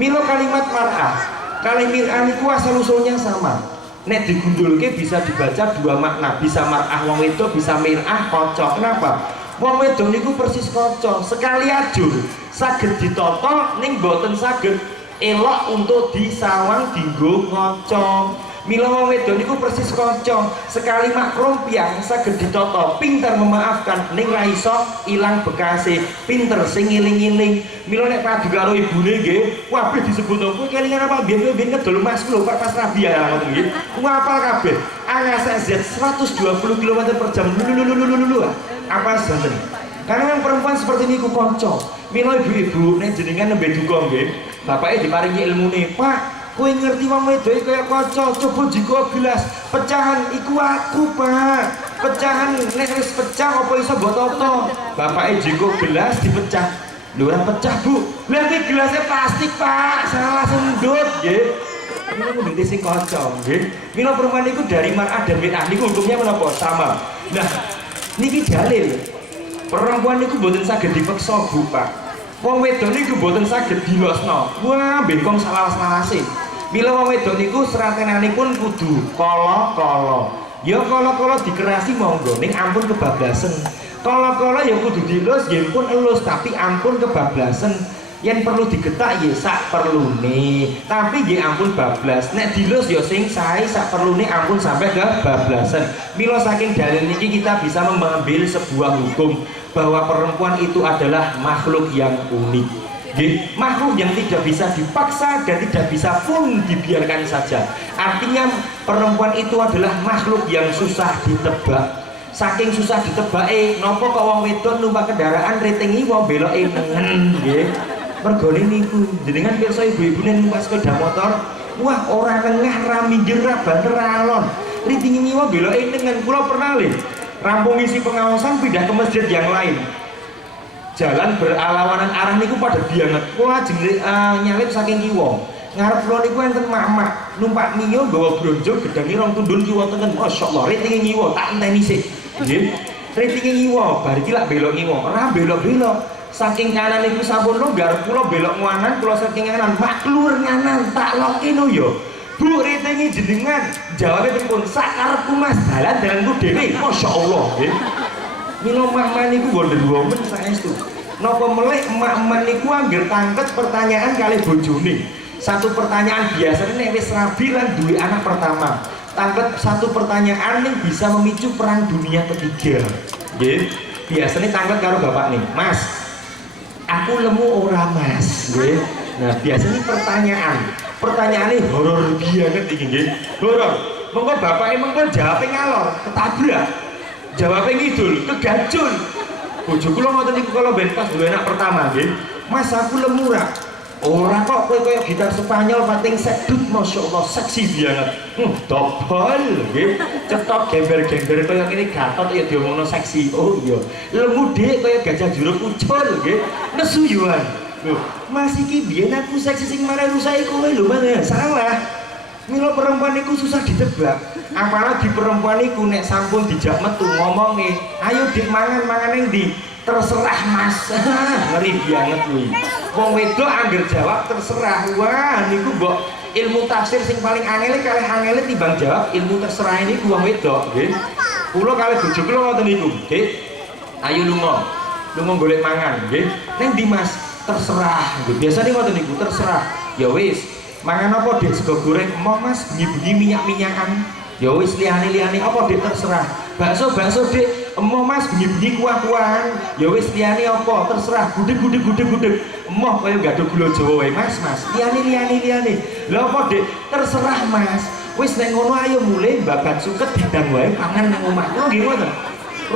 Mila kalimat mar'ah kali mir'ah niku asal usulnya sama. Nek digundulke bisa dibaca dua makna, bisa mar'ah wong wedok, bisa mir'ah kocok. Kenapa? Wong wedok niku persis kocok, sekali ajur saged ditata ning boten saged elok untuk disawang dinggo ngocok. Mila wong wedok niku persis kanca, sekali makrum piang saged ditata, pinter memaafkan ning ra iso ilang bekase, pinter sing ngiling-ngiling. Mila nek padu karo ibune nggih, kabeh disebut opo kelingan apa biyen ngedol Mas lho Pak pas rabi ya ngoten nggih. Ngapal kabeh. ASZ 120 km/jam. Lulu. Apa sedanten? Karena yang perempuan seperti niku kanca. Mila ibu-ibu nek jenengan nembe duka nggih, bapake diparingi ilmune, Pak. Kowe ngerti wong wedok kaya kaca, coba jiko gelas pecahan iku aku, Pak. Pecahan nek wis pecah apa iso mbok tata? Bapake jiko gelas dipecah. Lho ora pecah, Bu. Lah iki gelasnya plastik, Pak. Salah sendut, nggih. Ini mendite sing kaca, nggih. Mila perempuan niku dari mar'ah dan bid'ah niku hukumnya menapa? Sama. Nah, niki dalil. Perempuan niku mboten saged dipeksa, Bu, Pak. Wong wedok niku mboten saged dilosno. Wah, bengkong salah-salase. Mila wong wedok niku seratenanipun kudu kala-kala. Ya kala-kala dikerasi monggo, ning ampun kebablasen. Kala-kala ya kudu dilus, nggih pun elus, tapi ampun kebablasen. Yen perlu digetak ya sak perlune. Tapi nggih ampun bablas. Nek dilus ya sing sae sak perlune ampun sampai kebablasen. Mila saking dalil niki kita bisa mengambil sebuah hukum bahwa perempuan itu adalah makhluk yang unik. Makhluk yang tidak bisa dipaksa dan tidak bisa pun dibiarkan saja. Artinya perempuan itu adalah makhluk yang susah ditebak. Saking susah ditebak, nopo kok wong wedon numpak kendaraan ratingi wong belok nengen nggih. Mergone niku jenengan pirsa ibu-ibu numpak sepeda motor, wah ora tengah ra minggir ra banter alon. Ratingi wong belok nengen. Kula pernah lho rampung isi pengawasan pindah ke masjid yang lain. Jalan beralawanan arah niku pada bianget. Kula ajeng nyalip saking kiwa. Ngarep kula niku enten mak-mak numpak mio nggawa bronjo gedangi rong tundun kiwa tengen. Masyaallah ratinge ngiwa tak enteni sik. Nggih. Ratinge ngiwa, bar iki lak belok ngiwa, ora belok-belok. Saking kanan iku sampun longgar, kula belok nganan, kula saking kanan mak keluar nganan, tak lokino yo. Bu ratinge jenengan, jawabe pripun? Sakarepku Mas, dalan-dalanku dhewe. Masyaallah nggih. Mila mak-mak niku Wonder Woman saestu. Napa melih emak-emak niku anggere tangket pertanyaan kali bojone. Satu pertanyaan biasanya nek wis rabi lan duwe anak pertama. Tangket satu pertanyaan yang bisa memicu perang dunia ketiga. Nggih. Biasanya tangket karo bapak nih, Mas. Aku lemu ora Mas, nggih. Nah, biasanya pertanyaannya horor banget iki nggih. Horor. Monggo bapake mengko jawabe ngalor, ketabrak. Jawabe ngidul, kegajul. Bojo kula ngoten niku kalau ben pas duwe anak pertama nggih. Mas aku lemu ra. Ora kok kowe koyo gitar Spanyol pating sedut masyaallah seksi banget. Dobol nggih. Cetok gember-gember koyo kene gatot ya diomongno seksi. Oh iya. Lemu dhek koyo gajah juruk ucul nggih. Nesu yoan. Loh, Mas iki biyen aku seksi sing marah rusak kowe lho Mas. Salah. Mila perempuan iku susah ditebak. Apalagi perempuan iku nek sampun dijak metu ngomongnya, ayo dik mangan ning ndi? Terserah Mas. Ngeri banget kuwi. Wong wedok angger jawab terserah. Wah, niku mbok ilmu tafsir sing paling angel kalih angel timbang jawab ilmu terserah ini wong wedok nggih. Kula kalih bojo kula ngoten niku, Dik. Ayo lunga. Lunga golek mangan nggih. Ning ndi Mas? Terserah. Nggih, biasane ngoten niku, terserah. Ya wis. Mangan apa Dik? Sego goreng. Emoh Mas, bengi-bengi minyak-minyakan. Ya wis liyane-liyane apa Dik terserah. Bakso Dik. Emoh Mas, bengi-bengi kuah-kuahan. Ya wis liyane apa terserah. Gudeg. Emoh kaya gaduh gula Jawa wae Mas. Liyane. Lha apa Dik? Terserah Mas. Wis nek ngono ayo mulai babat suket didang wae pangan nang omah. Nggih ngoten.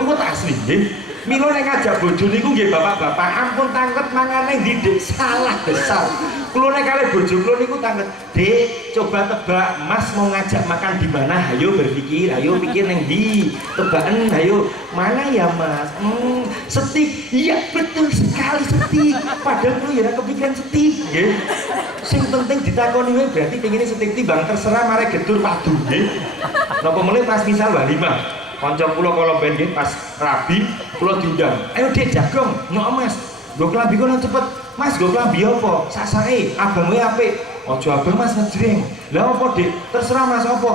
Ruwet asli nggih. Mila nek ngajak bojo niku nggih bapak-bapak ampun tangket mangane ndi Dik, salah besar. Kula nek kalih bojo kula niku tangket, Dik, coba tebak Mas mau ngajak makan di mana? Ayo berpikir, ayo pikir neng ndi. Tebakan, ayo mana ya Mas? Setik. Iya betul sekali setik. Padahal kula ya kepikiran setik nggih. Sing penting ditakoni wae berarti pengine setik timbang terserah mare gedur padu nggih. Napa meneh pas misal walima. Kanca kula kala ben nggih pas rabi kula diundang. Ayo Dik jagong, nyok Mas. Nggo klambi kono cepet. Mas nggo klambi apa? Sasake, abangmu apik. Aja abang Mas ngejreng. Lah apa Dik? Terserah Mas apa.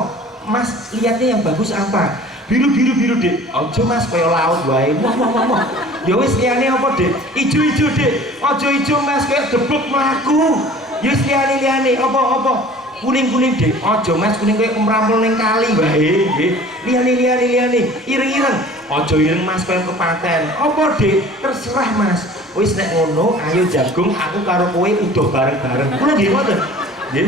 Mas lihatnya yang bagus apa? Biru Dik. Aja Mas kaya laut wae. Moh. Ya wis liyane apa Dik? Ijo Dik. Aja ijo Mas kaya debuk mlaku. Ya wis liyane apa? Kuning Dik. Aja Mas kuning kaya kemrampul ning kali wae nggih. Liyane. Ireng-ireng. Aja ireng Mas kaya kepaten. Apa Dik? Terserah Mas. Wis nek ngono ayo jagung aku karo kowe udah bareng-bareng. Kuwi nggih ngoten. Nggih.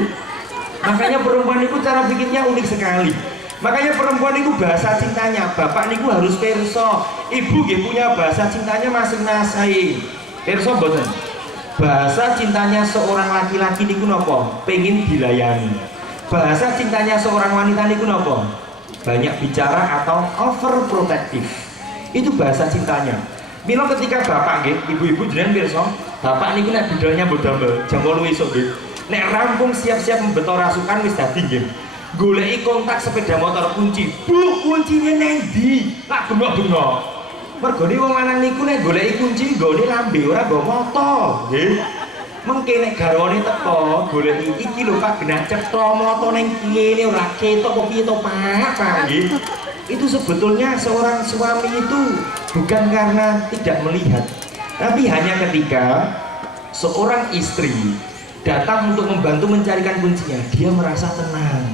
Makanya perempuan itu cara pikirnya unik sekali. Makanya perempuan itu bahasa cintanya bapak niku harus perso. Ibu nggih punya bahasa cintanya masing-masing. Perso mboten? Bahasa cintanya seorang laki-laki niku napa? Pengen dilayani. Bahasa cintanya seorang wanita niku napa? Banyak bicara atau overprotective. Itu bahasa cintanya. Mila ketika bapak nggih, ibu-ibu jenengan pirsa, bapak niku nek budalnya mbodambel jam 8 esuk nggih. Nek rampung siap-siap membeto rasukan wis dadi nggih. Goleki kontak sepeda motor kunci. Bu, kuncinya nang ndi? Tak bengok-bengok. Mergone wong lanang niku nek goleki kunci nggone lambe ora nggo moto, nggih. Mengke nek garwane teko goleki iki lho Pak genah cetha moto ning kene ora ketok kok piye to Pak, nggih. Itu sebetulnya seorang suami itu bukan karena tidak melihat, tapi hanya ketika seorang istri datang untuk membantu mencarikan kuncinya, dia merasa tenang.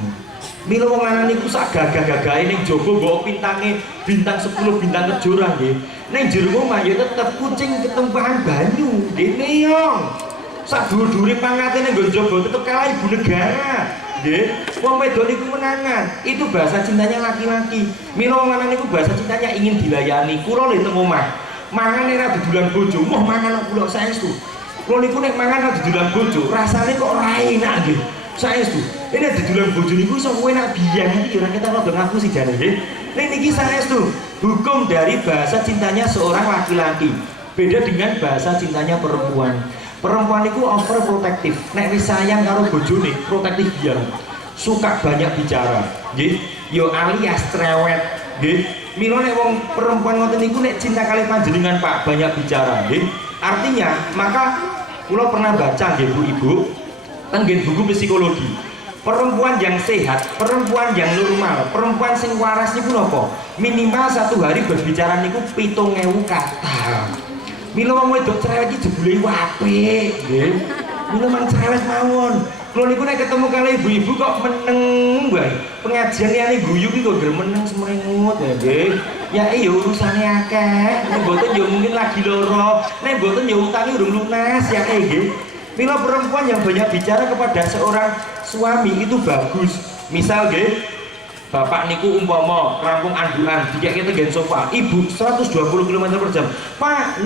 Mila wong lanang niku sak gagah-gagahe ning jaba mbok pintange bintang 10 bintang kejora nggih. Ning jero omah ya tetep kucing ketempahan banyu, nggih meong. Sak dhuwur-dhuwure pangate ning nggon jaba tetep kalah ibu negara. Nggih. Wong wedok niku menangan. Itu bahasa cintanya laki-laki. Mila wong lanang niku bahasa cintanya ingin dilayani. Kula lho teng omah. Mangan ora dudulan bojo, moh mangan kula saestu. Kula niku nek mangan ora dudulan bojo, rasane kok ora enak nggih. Saestu. Ini dudulan bojo niku iso enak biyen iki ora ketok rada ngaku sih jane nggih. Nek niki saestu hukum dari bahasa cintanya seorang laki-laki. Beda dengan bahasa cintanya perempuan. Perempuan itu overprotective. Nek wis sayang karo bojone, protektif biar. Suka banyak bicara, nggih. Yo alias cerewet, nggih. Mila nek wong perempuan ngoten niku nek cinta kali panjenengan Pak banyak bicara nggih. Artinya maka kula pernah baca nggih Bu-ibu tenggen buku psikologi. Perempuan yang sehat, perempuan yang normal, perempuan sing waras niku napa? Minimal satu hari berbicara niku 7.000 kata. Mila wong wedok cerewet iki jebule apik nggih. Mila man cerewet mawon. Kula niku nek ketemu kali ibu-ibu kok meneng wae. Pengajian liyane guyu iki kok meneng semrengut ya nggih. Ya iya urusane akeh. Nek mboten ya mungkin lagi loro. Nek mboten ya utange urung lunas ya nggih. Mila perempuan yang banyak bicara kepada seorang suami itu bagus. Misal nggih, bapak niku umpama rampung anduan dikek kita gen sofa, ibu 120 km/jam. Pak,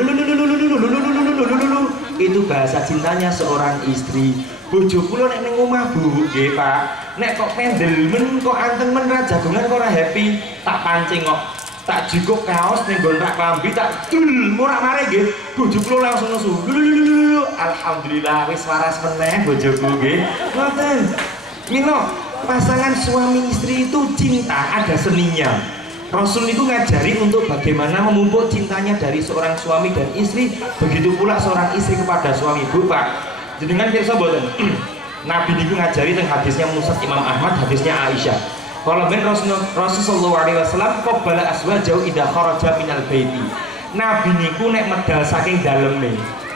itu bahasa cintanya seorang istri. Bojo kula nek ning omah Bu, nggih Pak. Nek kok pendel men kok anteng men ra jagongan kok ora happy, tak pancing kok. Tak jikuk kaos ning nggon rak klambi tak dul murak-mare nggih. Bojo kula langsung nesu. Alhamdulillah wis waras meneh bojoku nggih. Ngoten. Mila pasangan suami istri itu cinta ada seninya. Rasul itu ngajari untuk bagaimana memupuk cintanya dari seorang suami dan istri, begitu pula seorang istri kepada suami. Bu Pak, jenengan pirsa mboten? Nabi niku ngajari teng hadisnya Musnad Imam Ahmad, hadisnya Aisyah. Kalau ben Rasulullah sallallahu alaihi wasallam qabbala azwajahu idza kharaja minal baiti. Nabi niku nek medal saking daleme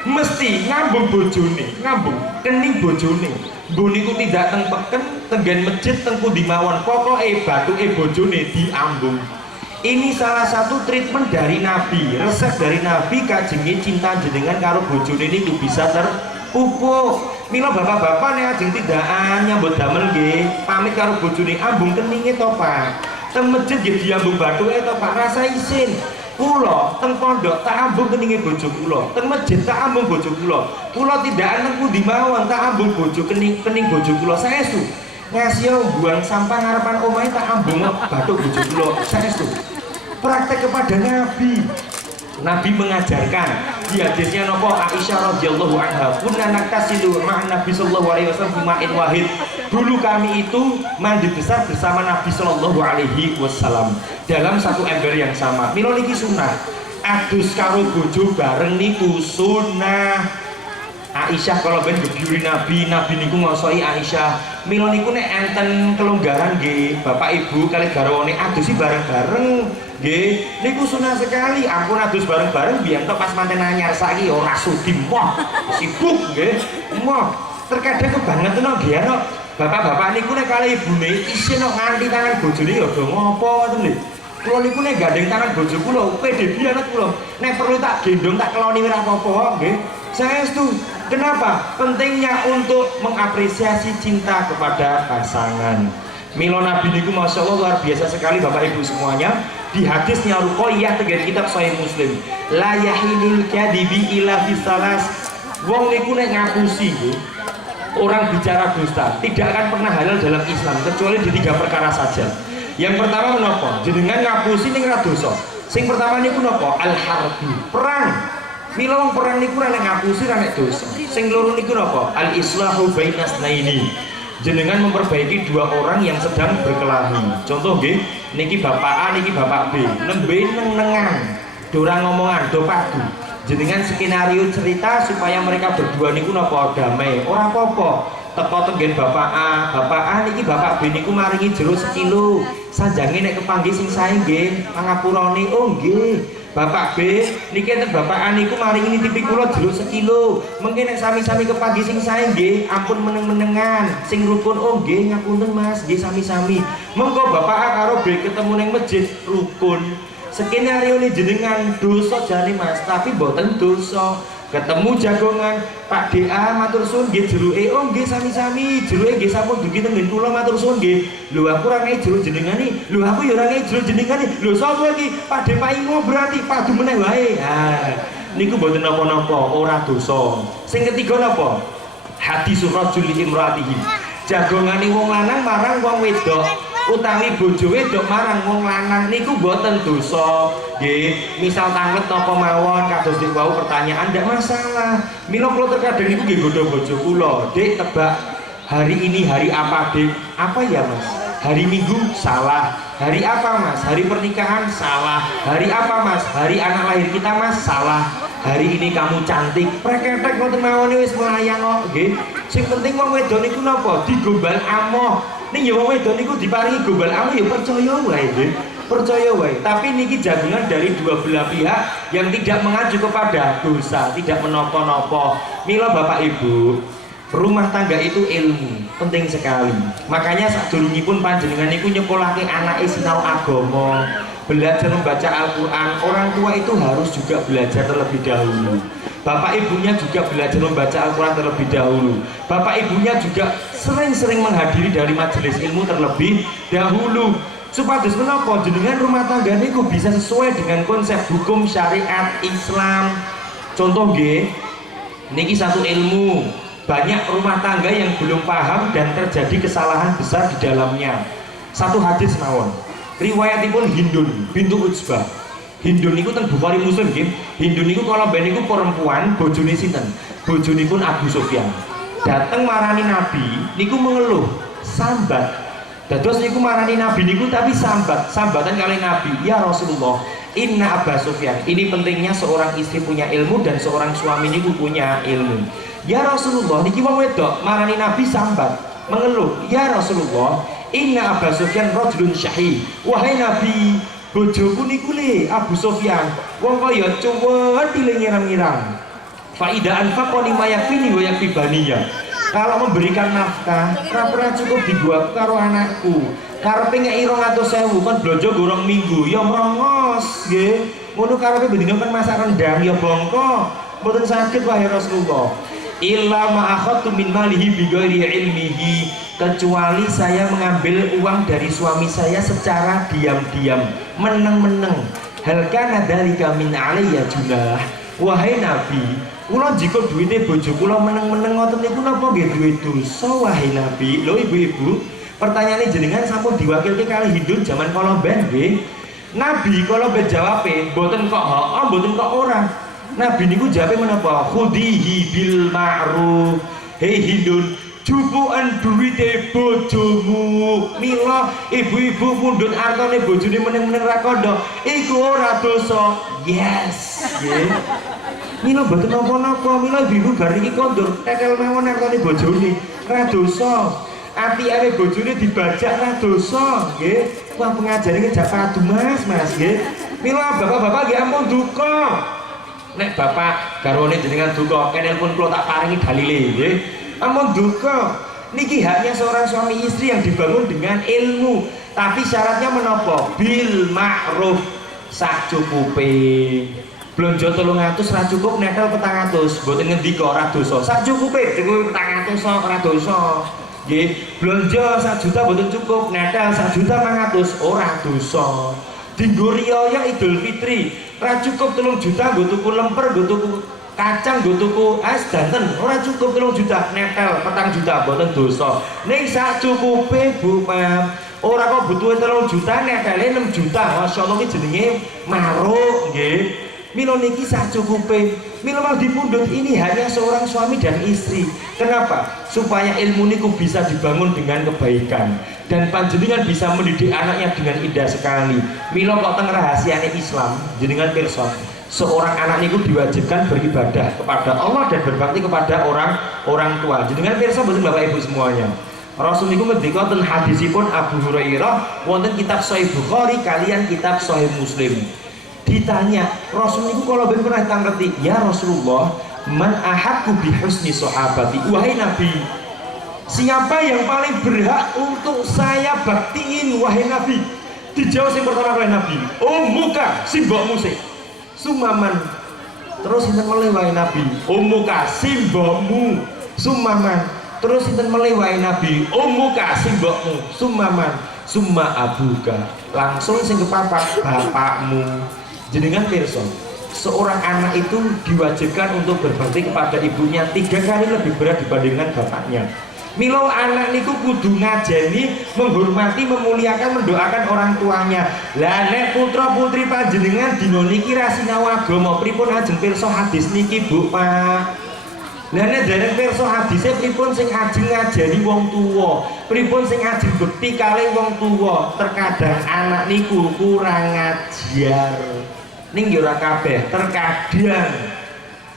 mesti ngambung bojone, ngambung kening bojone. Mbok niku tidak teng peken, tenggen masjid teng pundi mawon, pokoke bathuke bojone diambung. Ini salah satu treatment dari Nabi, resep dari Nabi kajenge cinta jenengan karo bojone niku bisa terpupuk. Mila bapak-bapak nek ajeng tindakan nyambut damel nggih, pamit karo bojone ambung keninge to Pak. Teng masjid nggih diambung bathuke to Pak, rasa isin. Kula teng pondok tak ambung keninge bojo kula, teng masjid tak ambung bojo kula. Kula tindakan teng pundi mawon tak ambung bojo kening bojo kula saestu. Ngasih buang sampah ngarepan omahe tak ambung bathuk bojo kula saestu. Praktek kepada Nabi. Nabi mengajarkan di hadisnya nopo Aisyah radhiyallahu anha, kunna naktasilu ma'an Nabi sallallahu alaihi wasallam fi ma'in wahid. Dulu kami itu mandi besar bersama Nabi sallallahu alaihi wasallam dalam satu ember yang sama. Mila niki sunah. Adus karo bojo bareng niku sunah. Aisyah kalau ben gebyuri Nabi niku ngosoi Aisyah. Mila niku nek enten kelonggaran nggih, Bapak Ibu kali garwane adusi bareng-bareng nggih. Niku sunah sekali. Ampun adus bareng-bareng biyen tok pas manten anyar saiki ora sudi moh. Sibuk nggih. Moh. Terkadang kebangetan nggih ana bapak-bapak niku nek kali ibune isin kok nganti tangan bojone ya do ngopo ngoten lho. Kula niku nek gandeng tangan bojo kula pede banget kula. Nek perlu tak gendong tak keloni ora apa-apa nggih. Saestu. Kenapa? Pentingnya untuk mengapresiasi cinta kepada pasangan. Mila Nabi niku Masya Allah luar biasa sekali Bapak Ibu semuanya. Di hadisnya Ruqayyah tegar kitab Sahih Muslim, la yahilul kadibi ila fisalas. Wong niku nek ngapusi orang bicara dusta tidak akan pernah halal dalam Islam kecuali di 3 perkara saja. Yang pertama menapa? Jenengan ngapusi ning ra dosa. Sing pertama niku napa? Al-harbi, perang. Mila wong perang niku ora nek ngapusi ora nek dosa. Sing loro niku napa? Al-islahu bainas naini. Jenengan memperbaiki 2 orang yang sedang berkelahi. Contoh nggih, niki bapak A niki bapak B, nembe nengan, ora ngomongan, do padu. Jenengan skenario cerita supaya mereka berdua niku napa damai. Ora apa-apa. Teko tenggen bapak A niki bapak B niku maringi jero 1 kilo. Sanjange nek kepanggih sing sae nggih, pangapurane. Oh nggih. Bapak B niki enten bapak A niku maringi nitipi kula jero 1 kilo. Mengke nek sami-sami kepanggih sing sae nggih, ampun meneng-menengan. Sing rukun oh nggih ngapunten Mas, nggih sami-sami. Mengko bapak A karo B ketemu ning masjid rukun. Skenario ini jenengan dosa jane Mas, tapi mboten dosa. Ketemu jagongan Pak DA matur suwun nggih jeruke oh nggih sami-sami jeruke nggih sampun dugi tengen kula matur suwun nggih. Lho aku ora ngehi jero jenengane. Lho aku ya ora ngehi jero jenengane. Lho sapa iki? Pak D Pak Imo berarti padu meneh wae. Ha niku mboten napa-napa, ora dosa. Sing ketiga napa? Hadis rajul li imraatihi. Jagongane wong lanang marang wong wedok utawi bojo wedok marang wong lanang niku mboten dosa nggih. Misal tanglet napa mawon kados dik wau pertanyaan ndak masalah. Mila kula terkadang niku nggih godho bojo kula, "Dik, tebak hari ini hari apa, Dik?" "Apa ya, Mas?" Hari Minggu salah. Hari apa Mas? Hari pernikahan salah. Hari apa Mas? Hari anak lahir kita Mas salah. Hari ini kamu cantik. Preketek ngoten mawon wis melayang kok nggih. Sing penting wong wedon niku napa? Digombal amoh. Ning ya wong wedon niku diparingi gombal amoh ya percaya wae nggih. Percaya wae. Tapi niki jagungan dari dua belah pihak yang tidak mengacu kepada dosa, tidak menopo-nopo. Mila Bapak Ibu, rumah tangga itu ilmu penting sekali. Makanya sadurungipun panjenengan niku nyekolahke anake sinau agama, belajar membaca Al-Qur'an, orang tua itu harus juga belajar terlebih dahulu. Bapak ibunya juga belajar membaca Al-Quran terlebih dahulu. Bapak ibunya juga sering-sering menghadiri dari majelis ilmu terlebih dahulu. Supados menapa jenengan rumah tangga niku bisa sesuai dengan konsep hukum syariat Islam. Contoh nggih, niki satu ilmu. Banyak rumah tangga yang belum paham dan terjadi kesalahan besar di dalamnya. Satu hadis mawon. Riwayatipun Hindun bintu Utsbah. Hindun niku teng Bukhari Muslim nggih. Hindun niku kala ben niku perempuan, bojone sinten? Bojonipun Abu Sufyan. Dateng marani Nabi niku mengeluh, sambat. Dados niku marani Nabi niku tapi sambatan kali Nabi, ya Rasulullah, inna Abu Sufyan. Ini pentingnya seorang istri punya ilmu dan seorang suami niku punya ilmu. Ya Rasulullah, niki wong wedok marani Nabi sambat, mengeluh, ya Rasulullah, inna Abu Sufyan rajulun syahih. Wahai Nabi, bojoku niku le Abu Sufyan wong kaya cuwet pilih ngiram-ngiram. Fa ida anfaqani ma yakfini wa yakfi baniya. Kalau memberikan nafkah, ora pernah cukup dibuat karo anakku. Karepe ngeki 200.000 kon blonjo gorong minggu, ya merongos nggih. Ngono karepe bendina kan masak rendang ya bongko. Mboten saged wahai Rasulullah. Illa ma akhadtu min malihi bi ghairi ilmihi, kecuali saya mengambil uang dari suami saya secara diam-diam, meneng-meneng. Hal kana dzalika min alayya junah. Wahai Nabi, kula jika duwite bojo kula meneng-meneng ngoten niku napa nggih duwe dosa wahai Nabi? Lho ibu-ibu, pertanyaane jenengan sampun diwakilke kali Hindun zaman kala ben nggih. Nabi kala ben jawabe mboten kok heeh, mboten kok ora. Nabi niku jawabe menapa? Khudihi bil ma'ruf. Hei Hindun, jupukan duwite bojomu. Mila ibu-ibu mundhut artane bojone meneng-meneng ra kandha, iku ora dosa. Yes, nggih. Mila mboten napa-napa, mila ibu bar niki kondur tekel mawon artane bojone, ra dosa. Ati-ati bojone dibajak ra dosa, nggih. Wah pengajare ngejak padu Mas, nggih. Mila bapak-bapak nggih ampun duka. Nek bapak garwane jenengan duka, kene pun kula tak paringi dalile nggih. Ampun duka. Niki haknya seorang suami istri yang dibangun dengan ilmu, tapi syaratnya menapa? Bil ma'ruf, sak cukupe. Blonjo 300 ra cukup, netel 400, mboten ngendika ora dosa. Sak cukupe, cukup 400 ora dosa. Nggih, blonjo 1 juta mboten cukup, netel 1.500.000 ora dosa. Dinggo riyaya Idul Fitri, ra cukup 3 juta nggo tuku lemper, nggo tuku kacang, nggo tuku es danten, ora cukup 3 juta, netel 4 juta mboten dosa. Ning sak cukupe Bu Mam. Ora kok butuhe 3 juta, netele 6 juta. Masyaallah iki jenenge maruk nggih. Mila niki sak cukupe. Mila mau dipundhut ini hanya seorang suami dan istri. Kenapa? Supaya ilmu niku bisa dibangun dengan kebaikan dan panjenengan bisa mendidik anaknya dengan indah sekali. Mila kok teng rahasiane Islam jenengan pirsa, seorang anak niku diwajibkan beribadah kepada Allah dan berbakti kepada orang tua. Jenengan pirsa mboten Bapak Ibu semuanya. Rasul niku ngendika ten hadisipun Abu Hurairah wonten kitab Sahih Bukhari kalian kitab Sahih Muslim. Ditanya, Rasul niku kalau ben pernah tangerti, ya Rasulullah, man ahabku bi husni sahabati. Wahai Nabi, siapa yang paling berhak untuk saya baktiin wahai Nabi? Dijawab yang pertama oleh Nabi, ummuka, simbokmu sih. Sumaman. Terus sinten melih wahai Nabi, ummuka, simbokmu. Sumaman. Terus sinten melih wahai Nabi, ummuka, simbokmu. Sumaman. Summa abuka. Langsung sing kepapat bapakmu. Jenengan pirsa, seorang anak itu diwajibkan untuk berbakti kepada ibunya 3 kali lebih berat dibandingkan bapaknya. Milo anak niku kudu ngajeni, menghormati, memuliakan, mendoakan orang tuanya. Lah nek putra putri panjenengan dina niki ra sinau agama, pripun ajeng pirsa hadis niki Bu Pak? Lah nek dereng pirsa hadise pripun sing ajeng ngajari wong tuwa, pripun sing ajeng bekti kalih wong tuwa. Terkadang anak niku kurang ngajar. Ning yo ora kabeh, terkadang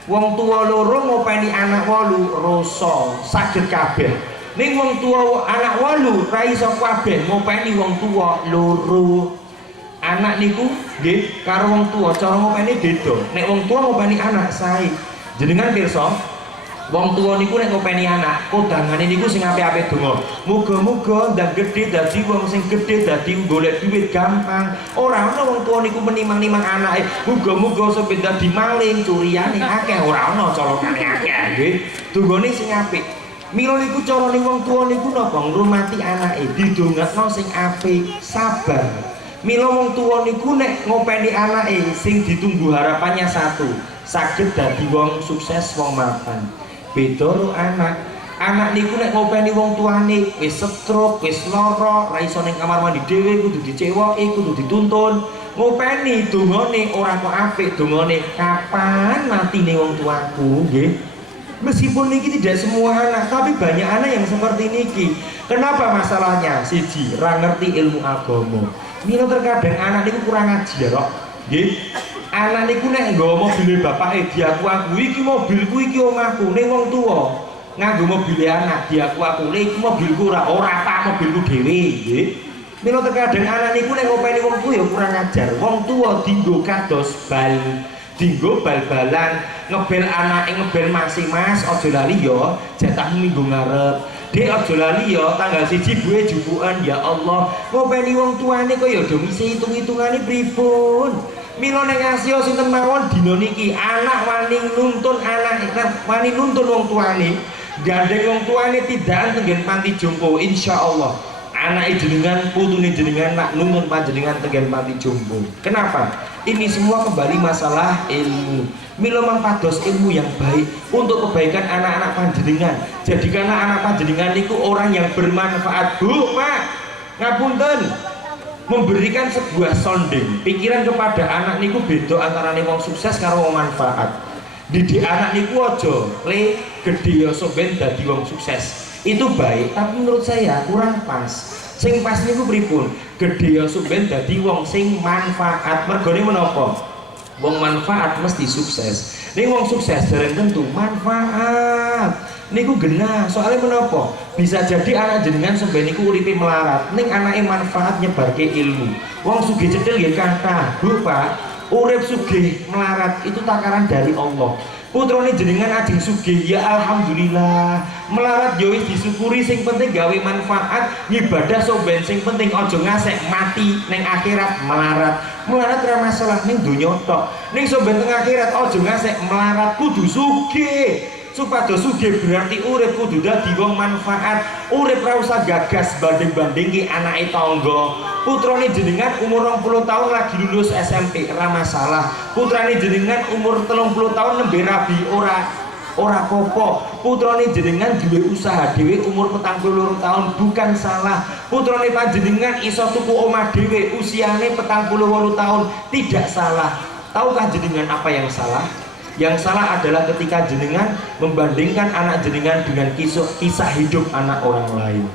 wong tuwa loro ngopeni anak 8 rasa saged kabeh. Ning wong tuwa anak 8 ra iso kabeh ngopeni wong tuwa loro. Anak niku nggih karo wong tuwa cara ngopeni beda. Nek wong tuwa ngopeni anak sae. Jenengan pirsa wong tua niku nek ngopeni anak, kodangane niku sing apik-apik donga. Muga-muga ndak gedhe dadi wong sing gedhe dadi golek duit gampang. Ora ana wong tua niku menimang-nimang anake. Muga-muga sampe dadi maling, curiane akeh, ora ana colokane akeh nggih. Dongane sing apik. Mila niku carane wong tua niku napa ngurmati anake, didongakno sing apik, sabar. Mila wong tua niku nek ngopeni anake sing ditunggu harapannya satu, saged dadi wong sukses, wong mapan. Beda karo anak niku nek ngopeni wong tuane wis stroke, wis lara, ra iso ning kamar mandi dhewe, kudu dicewoki, kudu dituntun. Ngopeni dongane ora kok apik, dongane kapan matine wong tuaku nggih. Meskipun niki tidak semua anak, tapi banyak anak yang seperti niki. Kenapa masalahnya? Siji, ra ngerti ilmu agama. Mila terkadang anak niku kurang ajar kok nggih. Anak niku nek nggawa mobil bapake diaku-aku iki mobilku iki omahku. Ning wong tuwa nganggo mobil anak diaku-aku iki mobilku ora pak mobilku dhewe nggih. Mila terkadang anak niku nek ngopeni wong tuwa ya kurang ajar. Wong tuwa dienggo kados bal, dienggo bal-balan, ngebel anake ngebel Mas aja lali ya jatah minggu ngarep. Dek aja lali ya tanggal 1 buwe jupukan ya Allah. Ngopeni wong tuane kok ya do misi hitung-hitungane pripun. Mila nek ngasih sinten mawon dina niki anak wani nuntun wani nuntun wong tuane, gandeng wong tuane tidak tenggen panti jompo. Insyaallah anak jenengan putune jenengan nak nuntun panjenengan tenggen panti jompo. Kenapa? Ini semua kembali masalah ilmu. Mila mampados ilmu yang baik untuk kebaikan anak-anak panjenengan. Jadikanlah anak panjenengan niku orang yang bermanfaat. Bu, Pak, ngapunten. Memberikan sebuah sounding pikiran kepada anak niku beda antara wong sukses karo wong manfaat. Didik anak niku aja le gedhe ya soben dadi wong sukses. Itu baik, tapi menurut saya kurang pas. Sing pas niku pripun? Gedhe ya soben dadi wong sing manfaat. Mergone menapa? Wong manfaat mesti sukses. Ning wong sukses dereng tentu manfaat. Niku genah, soalnya menapa? Bisa jadi anak jenengan sampai niku uripe melarat, ning anake manfaat nyebarke ilmu. Wong sugih cedhil nggih kathah, Bu, Pak. Urip sugih melarat itu takaran dari Allah. Putrane jenengan ajeng sugih ya alhamdulillah. Melarat ya wis disyukuri, sing penting gawe manfaat, ngibadah soben sing penting aja ngasek mati ning akhirat melarat. Melarat ora masalah ning donya tok. Ning soben teng akhirat aja ngasek melarat, kudu sugih. Supados sugih berarti urip kudu dadi wong manfaat. Urip ra usah gagas banding-bandingke anake tangga. Putrane jenengan umur 20 tahun lagi lulus SMP ra masalah. Putrane jenengan umur 30 tahun nembe rabi ora popo. Putrane jenengan duwe usaha dhewe umur 42 tahun bukan salah. Putrane panjenengan iso tuku omah dhewe usiane 48 tahun tidak salah. Tahukah jenengan apa yang salah? Yang salah adalah ketika jenengan membandingkan anak jenengan dengan kisah hidup anak orang lain.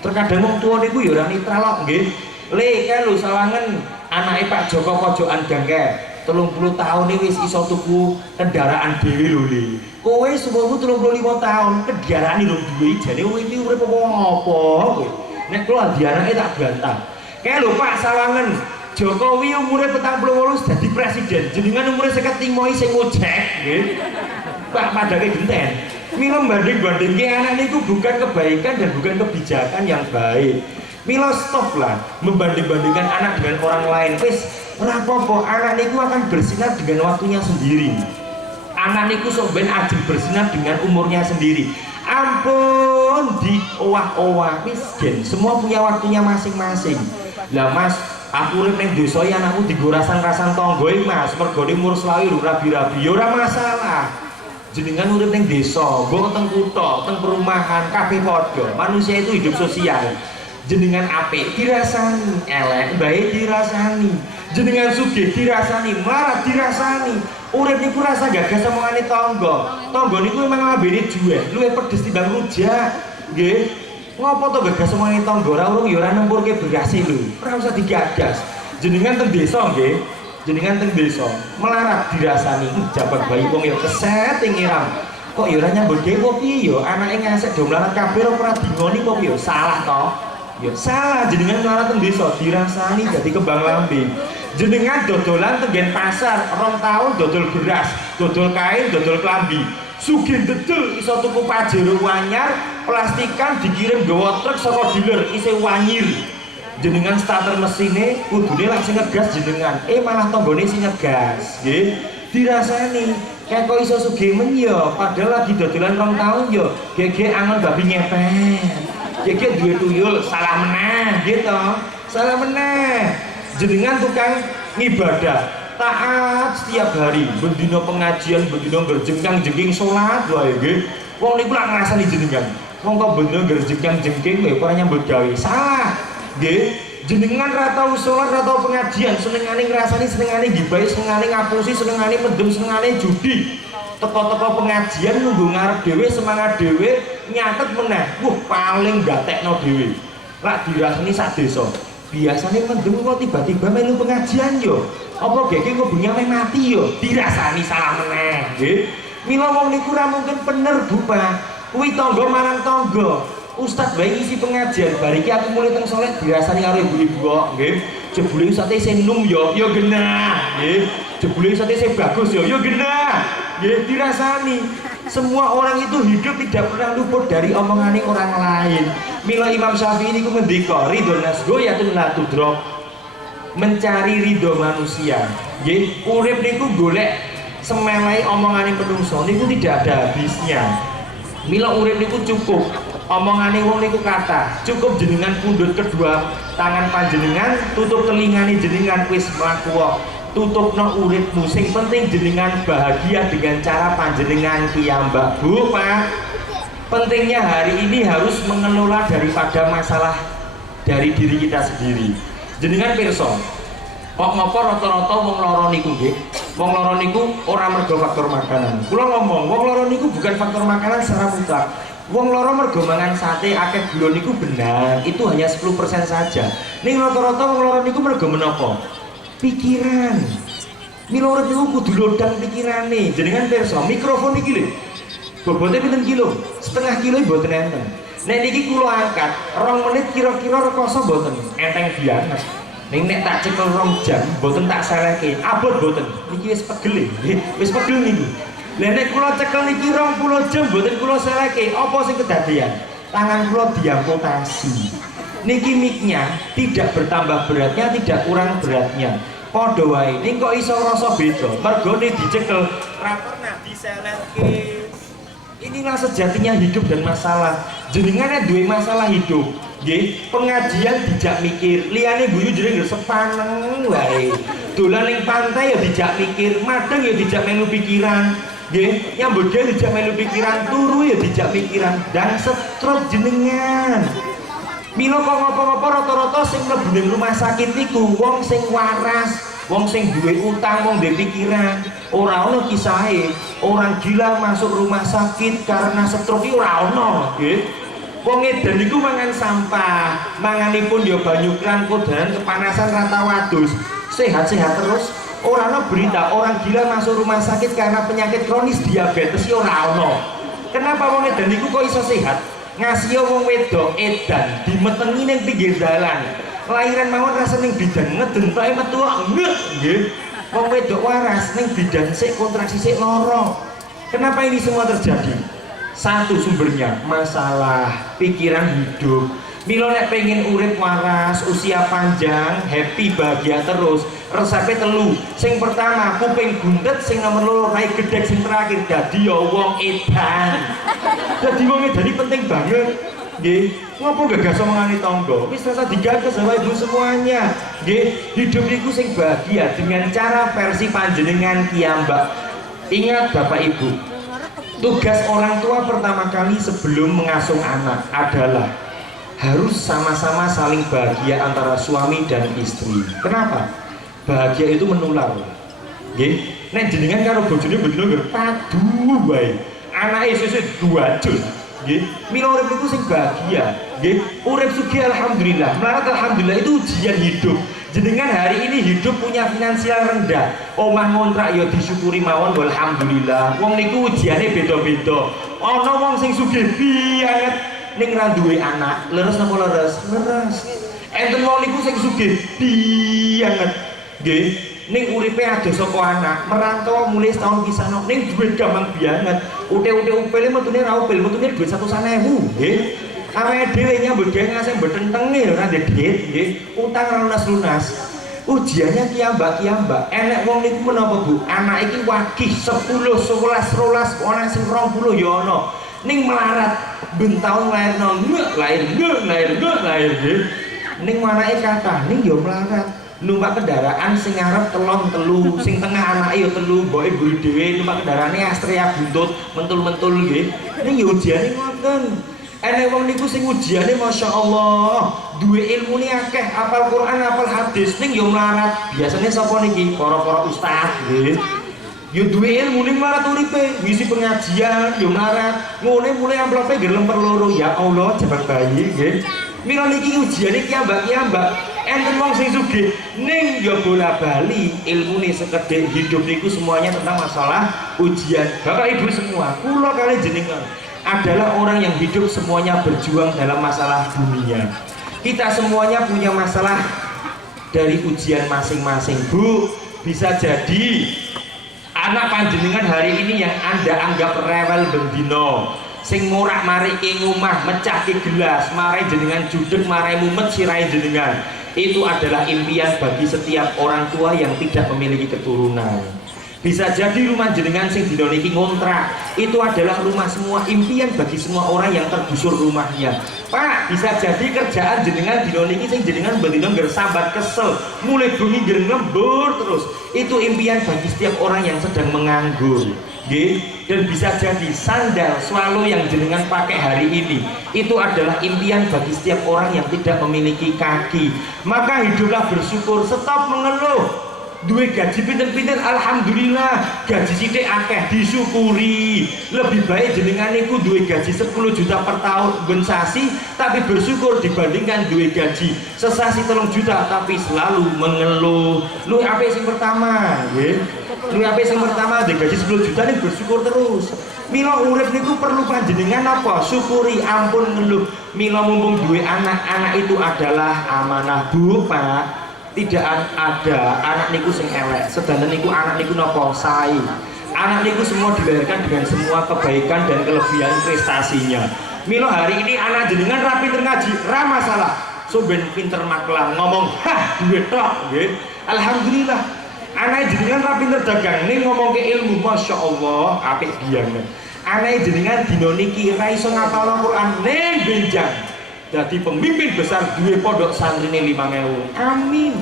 Terkadang wong tua niku ya ora netral nggih. Le kae lho sawangen anake Pak Joko pojokan gangke 30 tahun iki wis iso tuku kendaraan dhewe lho Le. Kowe umurmu 35 tahun kendaraan lho duwe jane kowe iki urip apa kowe. Nek kula di anake tak bantah. Kae lho Pak sawangen Jokowi umurnya 48 jadi presiden, jenengan umurnya 55 sing ngojek nggih. Pak padake genten. Mila banding-bandingke anak niku bukan kebaikan dan bukan kebijakan yang baik. Mila stop lah membanding-bandingkan anak dengan orang lain. Wis ora apa-apa, anak niku akan bersinar dengan waktunya sendiri. Anak niku sok ben ajeng bersinar dengan umurnya sendiri. Ampun diowah-owah miskin, semua punya waktunya masing-masing. Lah Mas, aku urip ning desa ya anakku digorasan-rasan tangga iki Mas, mergone umur selawi lho rabi-rabi ya ora masalah. Jenengan urip ning desa, mbok teng kutha, teng perumahan, kabeh padha. Manusia itu hidup sosial. jenengan apik dirasani, elek baik dirasani, jenengan sugih dirasani, melarat dirasani. Urip niku rasa gagas omongane tangga. Tangga niku memang lambene juwe, luwih pedes timbang rujak. Nggih. Ngopo to gagas omongane tangga ora urung ya ora nempurke berase lho. Ora usah digagas. Jenengan teng desa nggih. Jenengan teng desa, melarat dirasani, jabat bayi wong ya keset ngiram. Kok ya ora nyambut gawe piye ya? Anake ngasek do melarat kabeh ora dingoni kok ya salah to? Ya salah, jenengan melarat teng desa dirasani dadi kembang lambe. Jenengan dodolan tenggen pasar 2 tahun dodol beras, dodol kain, dodol klambi. Sugih dedel iso tuku pajero anyar, plastikan dikirim gawa truk saka dealer isih wanyir. Jenengan starter mesine kudune langsung ngegas jenengan, malah tanggane sing ngegas, nggih. Dirasani, kayak kok iso sugih men ya, padahal lagi dodolan 2 tahun ya, gege angon babi ngepet. Gege duwe tuyul, salah meneh gitu. Salah meneh. Jenengan tukang ngibadah taat setiap hari, bendino pengajian, bendino berjengkang-jengking sholat wae nggih. Wong niku lak ngrasani jenengan. Wong kok bendino berjengkang-jengking wae ora nyambut gawe. Salah. Nggih. Jenengan ra tau sholat, ra tau pengajian, senengane ngrasani, senengane gibahi, senengane ngapusi, senengane mendem, senengane judi. Teko-teko pengajian nunggu ngarep dhewe, semangat dhewe, nyatet meneh. Wah, paling gatekno dhewe. Lak dirasani sak desa. Biasanya mendem kok tiba-tiba melu pengajian yo, apa gege kok bengi ame mati yo, dirasani salah meneh nggih. Mila wong niku ora mungkin bener Bu Pak, kuwi tangga marang tangga. Ustaz bae isi pengajian, bar iki aku mulai teng saleh dirasani karo ibu-ibu kok nggih. Jebule sate sing num yo genah nggih. Jebule sate sing bagus yo genah nggih, dirasani. Semua orang itu hidup tidak pernah luput dari omongan orang lain. Mila Imam Syafi'i ini ngendika, ridho nasgo yatun la tudrok, mencari ridho manusia. Nggih, urip niku golek semelai omongane menungso niku tidak ada habisnya. Mila urip niku cukup omongane wong niku kata, cukup jenengan pundhut kedua tangan panjenengan, tutup telingane jenengan wis mlaku. Tutupno uripmu, sing penting jenengan bahagia dengan cara panjenengan piyambak Bu Pak. Pentingnya hari ini harus mengelola daripada masalah dari diri kita sendiri. Jenengan pirsa, kok ngopo rata-rata wong lara niku nggih? Wong lara niku ora mergo faktor makanan. Kula ngomong, wong lara niku bukan faktor makanan secara mutlak. Wong lara mergo mangan sate akeh gula niku benar, itu hanya 10% saja. Ning rata-rata wong lara niku mergo menapa? Pikiran. Mila urip niku kudu lodang pikirane. Jenengan pirsa, mikrofon iki lho. Bobotnya pinten kilo? Setengah kilo mboten enten. Nek niki kula angkat 2 menit kira-kira rekoso mboten enteng banget. Ning nek tak cekel 2 jam mboten tak selehke. Abot mboten. Niki wis pegel nggih. Wis pegel niki. Lah nek kula cekel niki 20 jam mboten kula selehke. Apa sing kedadean? Tangan kula diamputasi. Niki miknya tidak bertambah beratnya, tidak kurang beratnya. Padha wae, ning kok iso rasa beda. Mergone dicekel, ra pernah diselehke. Inilah sejatinya hidup dan masalah. Jenengan duwe masalah hidup, nggih, pengajian dijak mikir, liyane guyu jeneng sepaneng wae. Dolan ning pantai ya dijak mikir, madeng ya dijak melu pikiran. Nggih, nyambut gawe dijak melu pikiran, turu ya dijak pikiran dan stroke jenengan. Mila kok ngopo-ngopo rata-rata sing mlebu ning rumah sakit niku wong sing waras, wong sing duwe utang, wong duwe pikiran. Ora ono kisahe orang gila masuk rumah sakit karena stroke ora ono, nggih. Wong edan niku mangan sampah, manganipun ya banyu kran kodaran kepanasan rata wadus. Sehat-sehat terus. Ora ono berita orang gila masuk rumah sakit karena penyakit kronis diabetes ora ono. Kenapa wong edan niku kok iso sehat? Ngasih wong wedok edan dimetengi ning pinggir dalan. Lahiran mawon rasa ning bidan ngeden tok metu nggih. Wong wedok waras ning bidan sik kontraksi sik loro. Kenapa ini semua terjadi? Satu sumbernya masalah pikiran hidup. Mila nek pengen urip waras, usia panjang, happy, bahagia terus, resepe telu. Sing pertama kuping buntet, sing nomor loro rai gedhek, sing terakhir dadi ya wong edan. Dadi wong edan iki penting banget. Nggih, ngopo gagas omongane tangga? Wis rasa digagas sama ibu semuanya. Nggih, hidup niku sing bahagia dengan cara versi panjenengan piyambak. Ingat Bapak Ibu, tugas orang tua pertama kali sebelum mengasuh anak adalah harus sama-sama saling bahagia antara suami dan istri. Kenapa? Bahagia itu menular. Nggih, nek jenengan karo bojone bener padu wae. Anake sesuk duajul. Nggih, mila urip niku sing bahagia. Nggih, urip sugih alhamdulillah. Melarat alhamdulillah itu ujian hidup. Jenengan hari ini hidup punya finansial rendah, omah ngontrak ya disyukuri mawon alhamdulillah. Wong niku ujiane beda-beda. Ana wong sing sugih banget ning ra duwe anak, leres napa leres? Leres. Enten wong niku sing sugih banget. Nggih, ning uripe ada saka anak, merantau mulai setahun pisano ning duit gampang banget. Ute-ute upile metune ra upil, metune duit 100.000, nggih. Awake dhewe nyambut gawe ngasih mbetentenge ora ndek duit, nggih. Utang ra lunas-lunas. Ujiannya kiambak-kiambak. Enek wong niku menapa, Bu? Anak iki wagih 10, 11, 12, ana sing 20 ya ana. Ning melarat ben taun lairno, lahir nggih. Ning anake kathah, ning ya melarat. Numpak kendaraan sing ngarep telon telu, sing tengah anake ya telu, mboke mburi dhewe numpak kendaraane Astrea buntut, mentul-mentul nggih. Ning ya ujiane ngoten. Enek wong niku sing ujiane masyaallah, duwe ilmune akeh, hafal Quran, hafal hadis, ning ya melarat. Biasane sapa niki? Para-para ustaz nggih. Ya duwe ilmu ning melarat uripe, ngisi pengajian ya melarat. Ngene mulai amplope nggih lemper loro, ya Allah jabat bayi nggih. Mila niki ujiane kiambak-kiambak. Enten wong sing sugih ning ya bola-bali ilmune sekedhik hidup niku semuanya tentang masalah ujian. Bapak Ibu semua, kula kali jenengan adalah orang yang hidup semuanya berjuang dalam masalah dunia. Kita semuanya punya masalah dari ujian masing-masing. Bu, bisa jadi anak panjenengan hari ini yang Anda anggap rewel bendino, sing morak marike ngomah, mecahke gelas, marai jenengan judeg, marai mumet sirai jenengan. Itu adalah impian bagi setiap orang tua yang tidak memiliki keturunan. Bisa jadi rumah jenengan sing dina niki ngontrak, itu adalah rumah semua, impian bagi semua orang yang tergusur rumahnya. Pak, bisa jadi kerjaan jenengan dina niki sing jenengan bendino sambat kesel, mulai bengi lembur terus. Itu impian bagi setiap orang yang sedang menganggur. Dan bisa jadi sandal swallow yang jenengan pakai hari ini, itu adalah impian bagi setiap orang yang tidak memiliki kaki. Maka hiduplah bersyukur, stop mengeluh. Duwe gaji pinter-pinter alhamdulillah, gaji sithik akeh disyukuri. Lebih baik jenengan niku duwe gaji 10 juta per tahun ben sasi, tapi bersyukur dibandingkan duwe gaji sesasi 3 juta tapi selalu mengeluh. Lu apa sing pertama nggih? Lu apa sing pertama duwe gaji 10 juta nih bersyukur terus. Mila urip niku perlu panjenengan apa? Syukuri, ampun ngeluh. Mila mumpung duwe anak-anak itu adalah amanah, Bu, Pak. Tidak ada anak niku sing elek, sedangkan niku anak niku nopo sae. Anak niku semua dilahirkan dengan semua kebaikan dan kelebihan prestasinya. Milo hari ini anak jenengan rapi ngaji, ra masalah. So ben pinter maklar ngomong, hah duwe tok nggih. Alhamdulillah. Anak jenengan rapi dagang ning ngomong ke ilmu, masya Allah apik banget. Anak jenengan dina niki ra iso ngapal Quran ning benjang. Jadi pemimpin besar duwe pondok santrine 5.000. Amin.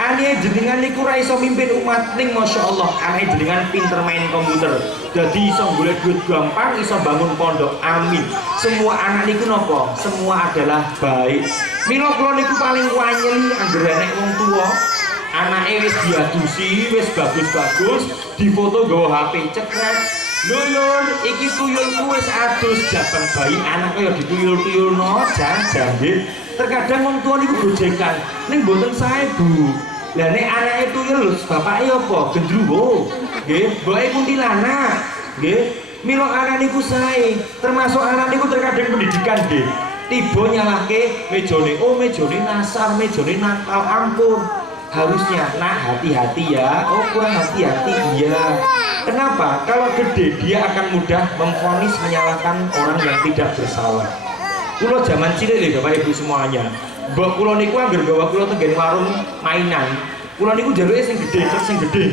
Ane jenengan niku ra iso mimpin umat ning masyaallah, ane jenengan pinter main komputer. Dadi iso golek duit gampang, iso bangun pondok. Amin. Semua anak niku napa? Semua adalah baik. Mila kula niku paling wanyeli anggere nek wong tuwa anake wis diadusi, wis bagus-bagus, difoto nggawa HP cekrek. Lulur, iki tuyulku wis adus, jabang bayi anak kaya dituyul-tuyulno, jangan nggih. Terkadang wong tua niku gojekan, ning mboten sae, Bu. Lah nek anake tuyul bapake apa? Gendruwo. Nggih, mboke kuntilanak. Nggih. Mila anak niku sae, termasuk anak niku terkadang pendidikan nggih. Tiba nyalahke mejane, oh mejane nasar, mejane nakal, ampun. Harusnya nak hati-hati ya, oh kurang hati-hati iya. Kenapa? Kalau gede dia akan mudah memvonis menyalahkan orang yang tidak bersalah. Kulo zaman cilik lho Bapak Ibu semuanya. Mbok kulo niku anggere gawa kulo tenggen warung mainan. Kulo niku jaluke sing gede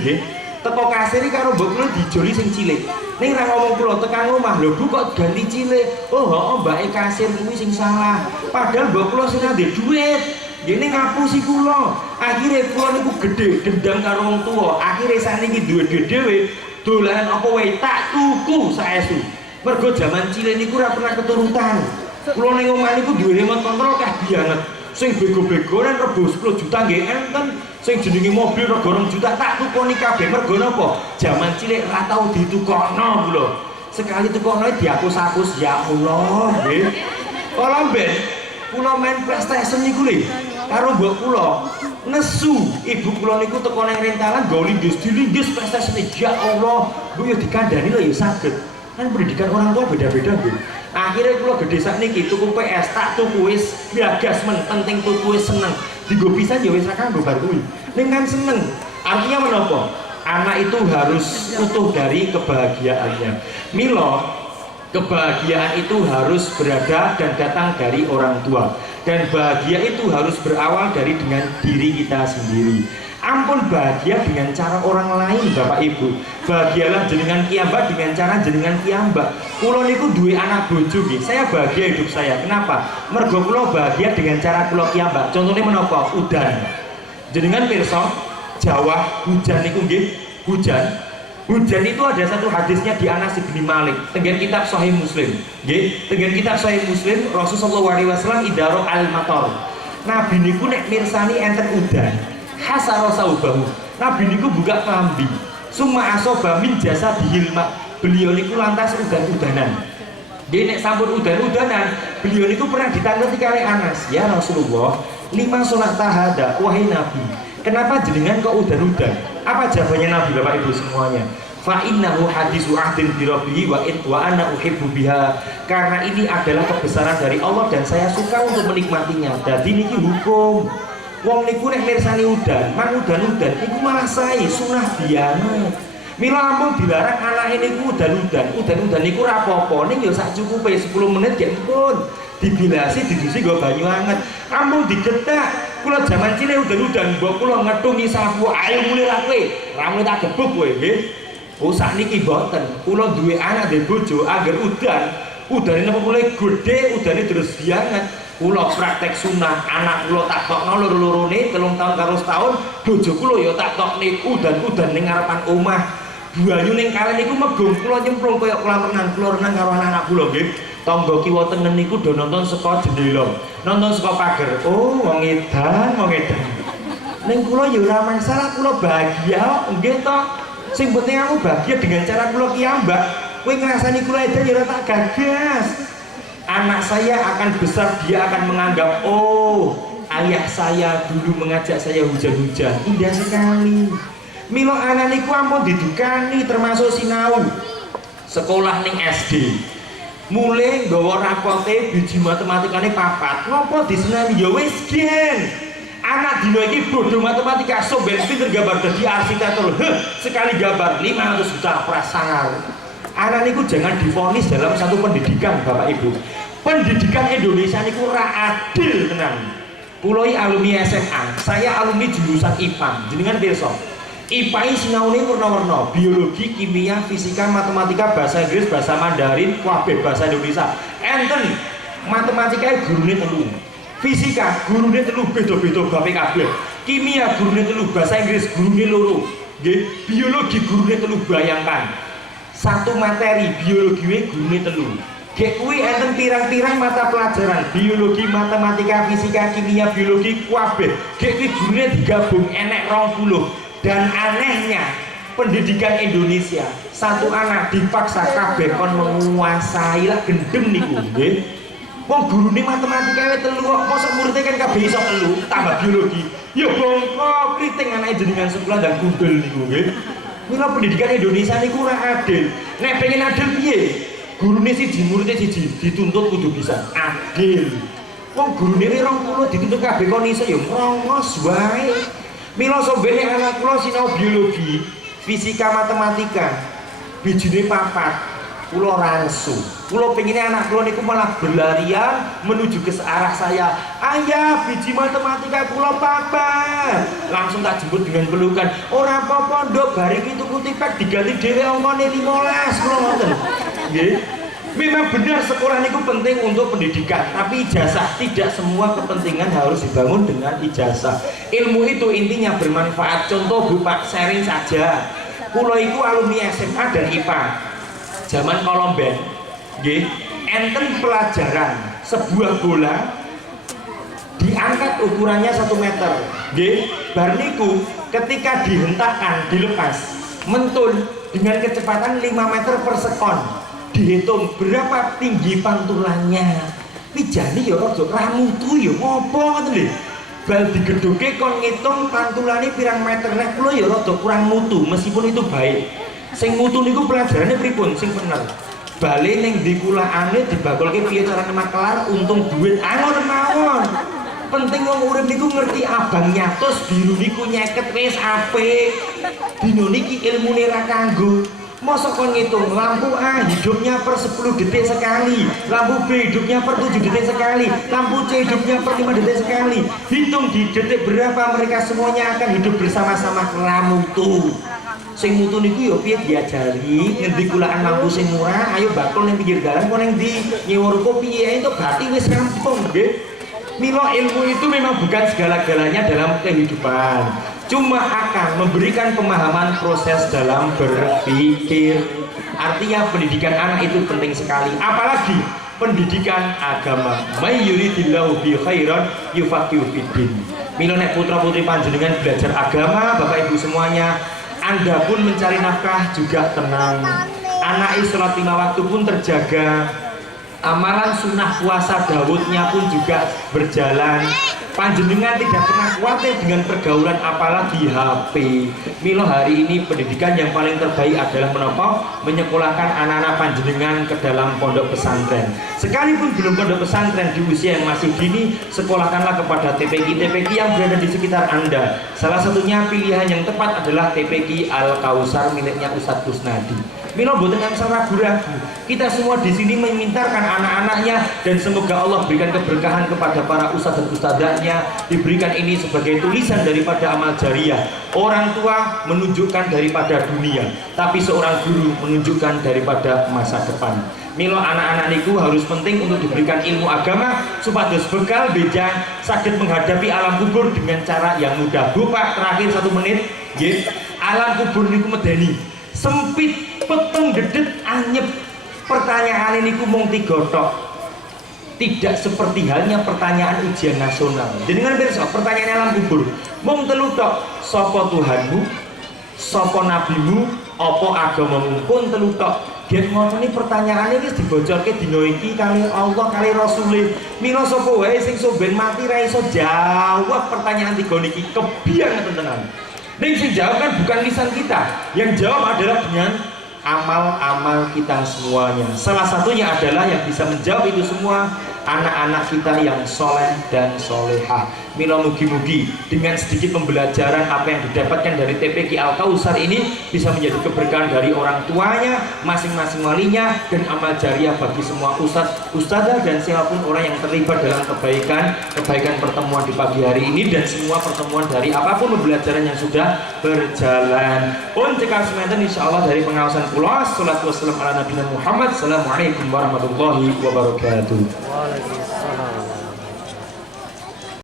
nggih. Teko kasir karo mbok kulo dijoli sing cilik. Ning ra ngomong kulo tekan omah, lho Bu kok ganti cilik. Oh heeh mbake kasir kuwi sing salah. Padahal mbok kulo sing ndek dhuwit. Gini ngapusi kulo, akhirnya kulo niku gede, dendam karo wong tua. Akhirnya saat ini duwe-duwe dewe, dolanan apa wae tak tuku saestu. Mergo zaman cilik niku ora pernah keturutan. Kula ning omah niku duwe remote control kah banget. Sing bego-begoan rebo 10 juta nggih enten, sing jenenge mobil rego 2 juta tak tukoni kabeh. Mergo napa? Jaman cilik ra tau ditukokno lho. Sekali tukokno dihapus-hapus, ya Allah nggih. Kala ben kula main PlayStation niku lho karo mbok kula nesu ibu kula niku teko nang rentalan nggo linggis PlayStation. Ya Allah, Bu yo dikandani lho ya saged. Kan pendidikan orang tua beda-beda nggih. Akhirnya kula gede sakniki tuku PS tak tuku wis gagas men penting tuku wis seneng. Digo pisan ya wis ra kanggo bar kuwi. Ning kan seneng. Artinya menapa? Anak itu harus utuh dari kebahagiaannya. Milo, kebahagiaan itu harus berada dan datang dari orang tua. Dan bahagia itu harus berawal dari dengan diri kita sendiri. Ampun bahagia dengan cara orang lain Bapak Ibu. Bahagialah jenengan kiambak dengan cara jenengan kiambak. Kula niku duwe anak bojo nggih. Saya bahagia hidup saya. Kenapa? Mergo kula bahagia dengan cara kula kiambak. Contohnya menapa? Udan. Jenengan pirsa Jawa hujan niku nggih. Hujan itu ada satu hadisnya di Anas bin Malik. Tenggen kitab Sahih Muslim. Nggih, tenggen kitab Sahih Muslim Rasulullah SAW idaro al-matar. Nabi niku nek mirsani enten udan. Hasaro saubahu. Nabi niku buka klambi. Summa asoba min jasa dihilma. Beliau niku lantas udan-udanan. Dia nek sampun udan-udanan, beliau niku pernah ditanggapi kali Anas. Ya Rasulullah, 5 sholat tahada, wahai Nabi. Kenapa jenengan kok udan-udan? Apa jawabannya Nabi Bapak Ibu semuanya? Fa innahu hadisu ahdin bi rabbihi wa ana uhibbu biha. Karena ini adalah kebesaran dari Allah dan saya suka untuk menikmatinya. Jadi niki hukum. Wong niku nek mirsani udan, mang udan-udan iku malah sae sunah biyanget. Mila ampun dilarang anake niku udan-udan niku ra apa-apa, ning ya sak cukupe 10 menit ya pun. Dibilasi didusi nggo banyu anget. Ampun digetak. Kula jaman cilik udan-udan mbok kula ngetungi sapu, ayo mulih ra kowe. Ra mulih tak gebuk kowe nggih. Oh sakniki mboten. Kula duwe anak dhe bojo agar udane napa mulai gede, udane terus bianget. Kula praktek sunah, anak kula tak tokno loro-lorone 3 tahun karo setahun, bojo kula ya tak tokne udan-udan ning ngarepan omah. Banyu ning kali niku megong kula nyemplung kaya kolam renang, kula renang karo anak-anak kula nggih. Tangga kiwa tengen niku do nonton saka jendela, nonton saka pager. Oh, wong edan. Ning kula ya ora masalah, kula bahagia nggih to. Sing penting aku bahagia dengan cara kula kiambak. Kowe ngrasani kula edan ya ora tak gagas. Anak saya akan besar, dia akan menganggap, oh ayah saya dulu mengajak saya hujan-hujan. Indah sekali. Milo anak niku ampun didukani termasuk sinau sekolah ning SD. Mulai nggawa rapote biji matematikane 4. Ngopo diseneni ya wis gen. Anak dino iki bodoh matematika, soben pinter gambar dadi arsitektur. Sekali gambar 500 juta prasangau. Anak niku jangan divonis dalam satu pendidikan Bapak Ibu. Pendidikan Indonesia niku ora adil tenan. Kula iki alumni SMA, saya alumni jurusan IPA. Jenengan pirsa. IPA iki sinaune werna-werna, biologi, kimia, fisika, matematika, bahasa Inggris, bahasa Mandarin, kabeh bahasa Indonesia. Enten matematika gurune 3. Fisika gurune 3 beda-beda bape kabeh. Kimia gurune 3, bahasa Inggris gurune 2. Nggih, biologi gurune 3 bayangkan. Satu materi biologi gurune 3. Gek kuwi enten pirang-pirang mata pelajaran biologi, matematika, fisika, kimia, biologi kabeh. Gek kuwi gurune digabung enek 20. Dan anehnya pendidikan Indonesia satu anak dipaksa kabeh kon menguasai lah gendem niku nggih. Wong gurune matematika wis 3 kok mosok muridé kan kabeh iso 3 tambah biologi. Ya bongko kriting anake jenengan sekolah dan kundel niku nggih. Mila pendidikan Indonesia niku ora adil. Nek pengen adil piye? Gurune siji muridé siji dituntut kudu bisa adil. Wong gurune 20 dituntut kabeh kon iso ya mrongos wae. Mila sombene anak kula sinau biologi, fisika, matematika. Bijine 4. Kula rangsu. Kula pengine anak kula niku malah berlarian menuju ke arah saya. Ayah, biji matematika kula 4. Langsung tak jemput dengan pelukan. Ora apa-apa, Nduk, bari iki tuku tipek diganti dhewe ongkone 15. Kula ngoten. Nggih. Memang benar sekolah niku penting untuk pendidikan, tapi ijazah tidak semua kepentingan harus dibangun dengan ijazah. Ilmu itu intinya bermanfaat. Contoh Bu Pak, sharing saja. Kula iku alumni SMA dan IPA. Zaman Kolomben, nggih, enten pelajaran sebuah bola diangkat ukurannya 1 meter. Nggih, bar niku ketika dihentakkan, dilepas, mentul dengan kecepatan 5 meter per sekon. Dihitung berapa tinggi pantulannya. Wijani ya rada ramutu ya ngopo ngoten lho. Bal digedhoke kon ngitung pantulane pirang meter, nek kula ya rada kurang mutu meskipun itu baik. Sing mutu niku pelajarane pripun sing bener. Bale ning ndi kulaane dibakulke piye carane makelar untung duit angon mawon. Penting wong urip niku ngerti abang nyatus biru niku nyeket wis apik. Dino niki ilmune ra kanggo. Mosok kon ngitung lampu A hidupnya per 10 detik sekali, lampu B hidupnya per 7 detik sekali, lampu C hidupnya per 5 detik sekali. Hitung di detik berapa mereka semuanya akan hidup bersama-sama ramutu. Sing mutu niku yo piye diajari, ngendi kulaan lampu sing murah, ayo bakul ning pinggir dalan kok ning ndi nyewa ruko piye itu berarti wis rampung nggih. Mila ilmu itu memang bukan segala-galanya dalam kehidupan, cuma akan memberikan pemahaman proses dalam berpikir. Artinya pendidikan anak itu penting sekali, apalagi pendidikan agama. May yuridillahu bi khairan yufaqihu fiddin. Mila nek putra-putri panjenengan belajar agama, Bapak Ibu semuanya, Anda pun mencari nafkah juga tenang. Anak sholat 5 waktu pun terjaga. Amalan sunnah puasa Dawudnya pun juga berjalan. Panjenengan tidak pernah khawatir dengan pergaulan apalagi HP. Milo hari ini pendidikan yang paling terbaik adalah menapa? Menyekolahkan anak-anak panjenengan ke dalam pondok pesantren. Sekalipun belum pondok pesantren di usia yang masih dini, sekolahkanlah kepada TPQ yang berada di sekitar Anda. Salah satunya pilihan yang tepat adalah TPQ Al Kausar miliknya Ustadz Kusnadi. Milo boten angsal ragu-ragu. Kita semua di sini memintarkan anak-anaknya dan semoga Allah berikan keberkahan kepada para ustadz dan ustadzahnya. Diberikan ini sebagai tulisan daripada amal jariah. Orang tua menunjukkan daripada dunia, tapi seorang guru menunjukkan daripada masa depan. Milo anak-anak niku harus penting untuk diberikan ilmu agama supados bekal beja sakit menghadapi alam kubur dengan cara yang mudah. Bu Pak, terakhir 1 menit. Nggih. Alam kubur niku medeni. Sempit, peteng dedet anyep. Pertanyaan ini mung 3 tok. Tidak seperti halnya pertanyaan ujian nasional. Jenengan pirsa pertanyaan alam kubur mung 3 tok. Sapa Tuhanmu? Sapa nabimu? Apa agamamu? Pun 3 tok. Gen ngoten iki pertanyaane wis dibocorke dina iki kali Allah kali Rasule. Mila sapa wae sing somben mati ra iso jawab pertanyaan 3 niki kebiang tenan. Ning sing jawab kan bukan lisan kita. Yang jawab adalah dengan amal-amal kita semuanya. Salah satunya adalah yang bisa menjawab itu semua anak-anak kita yang soleh dan solehah. Mila mugi-mugi dengan sedikit pembelajaran apa yang didapatkan dari TPQ Al Kausar ini bisa menjadi keberkahan dari orang tuanya, masing-masing walinya, dan amal jariah bagi semua ustadz, ustadzah dan siapapun orang yang terlibat dalam kebaikan pertemuan di pagi hari ini dan semua pertemuan dari apapun pembelajaran yang sudah berjalan. Pun cekal semanten insyaallah dari pengawasan kula. Shallallahu wasallam ala nabiyina Muhammad. Assalamualaikum warahmatullahi wabarakatuh.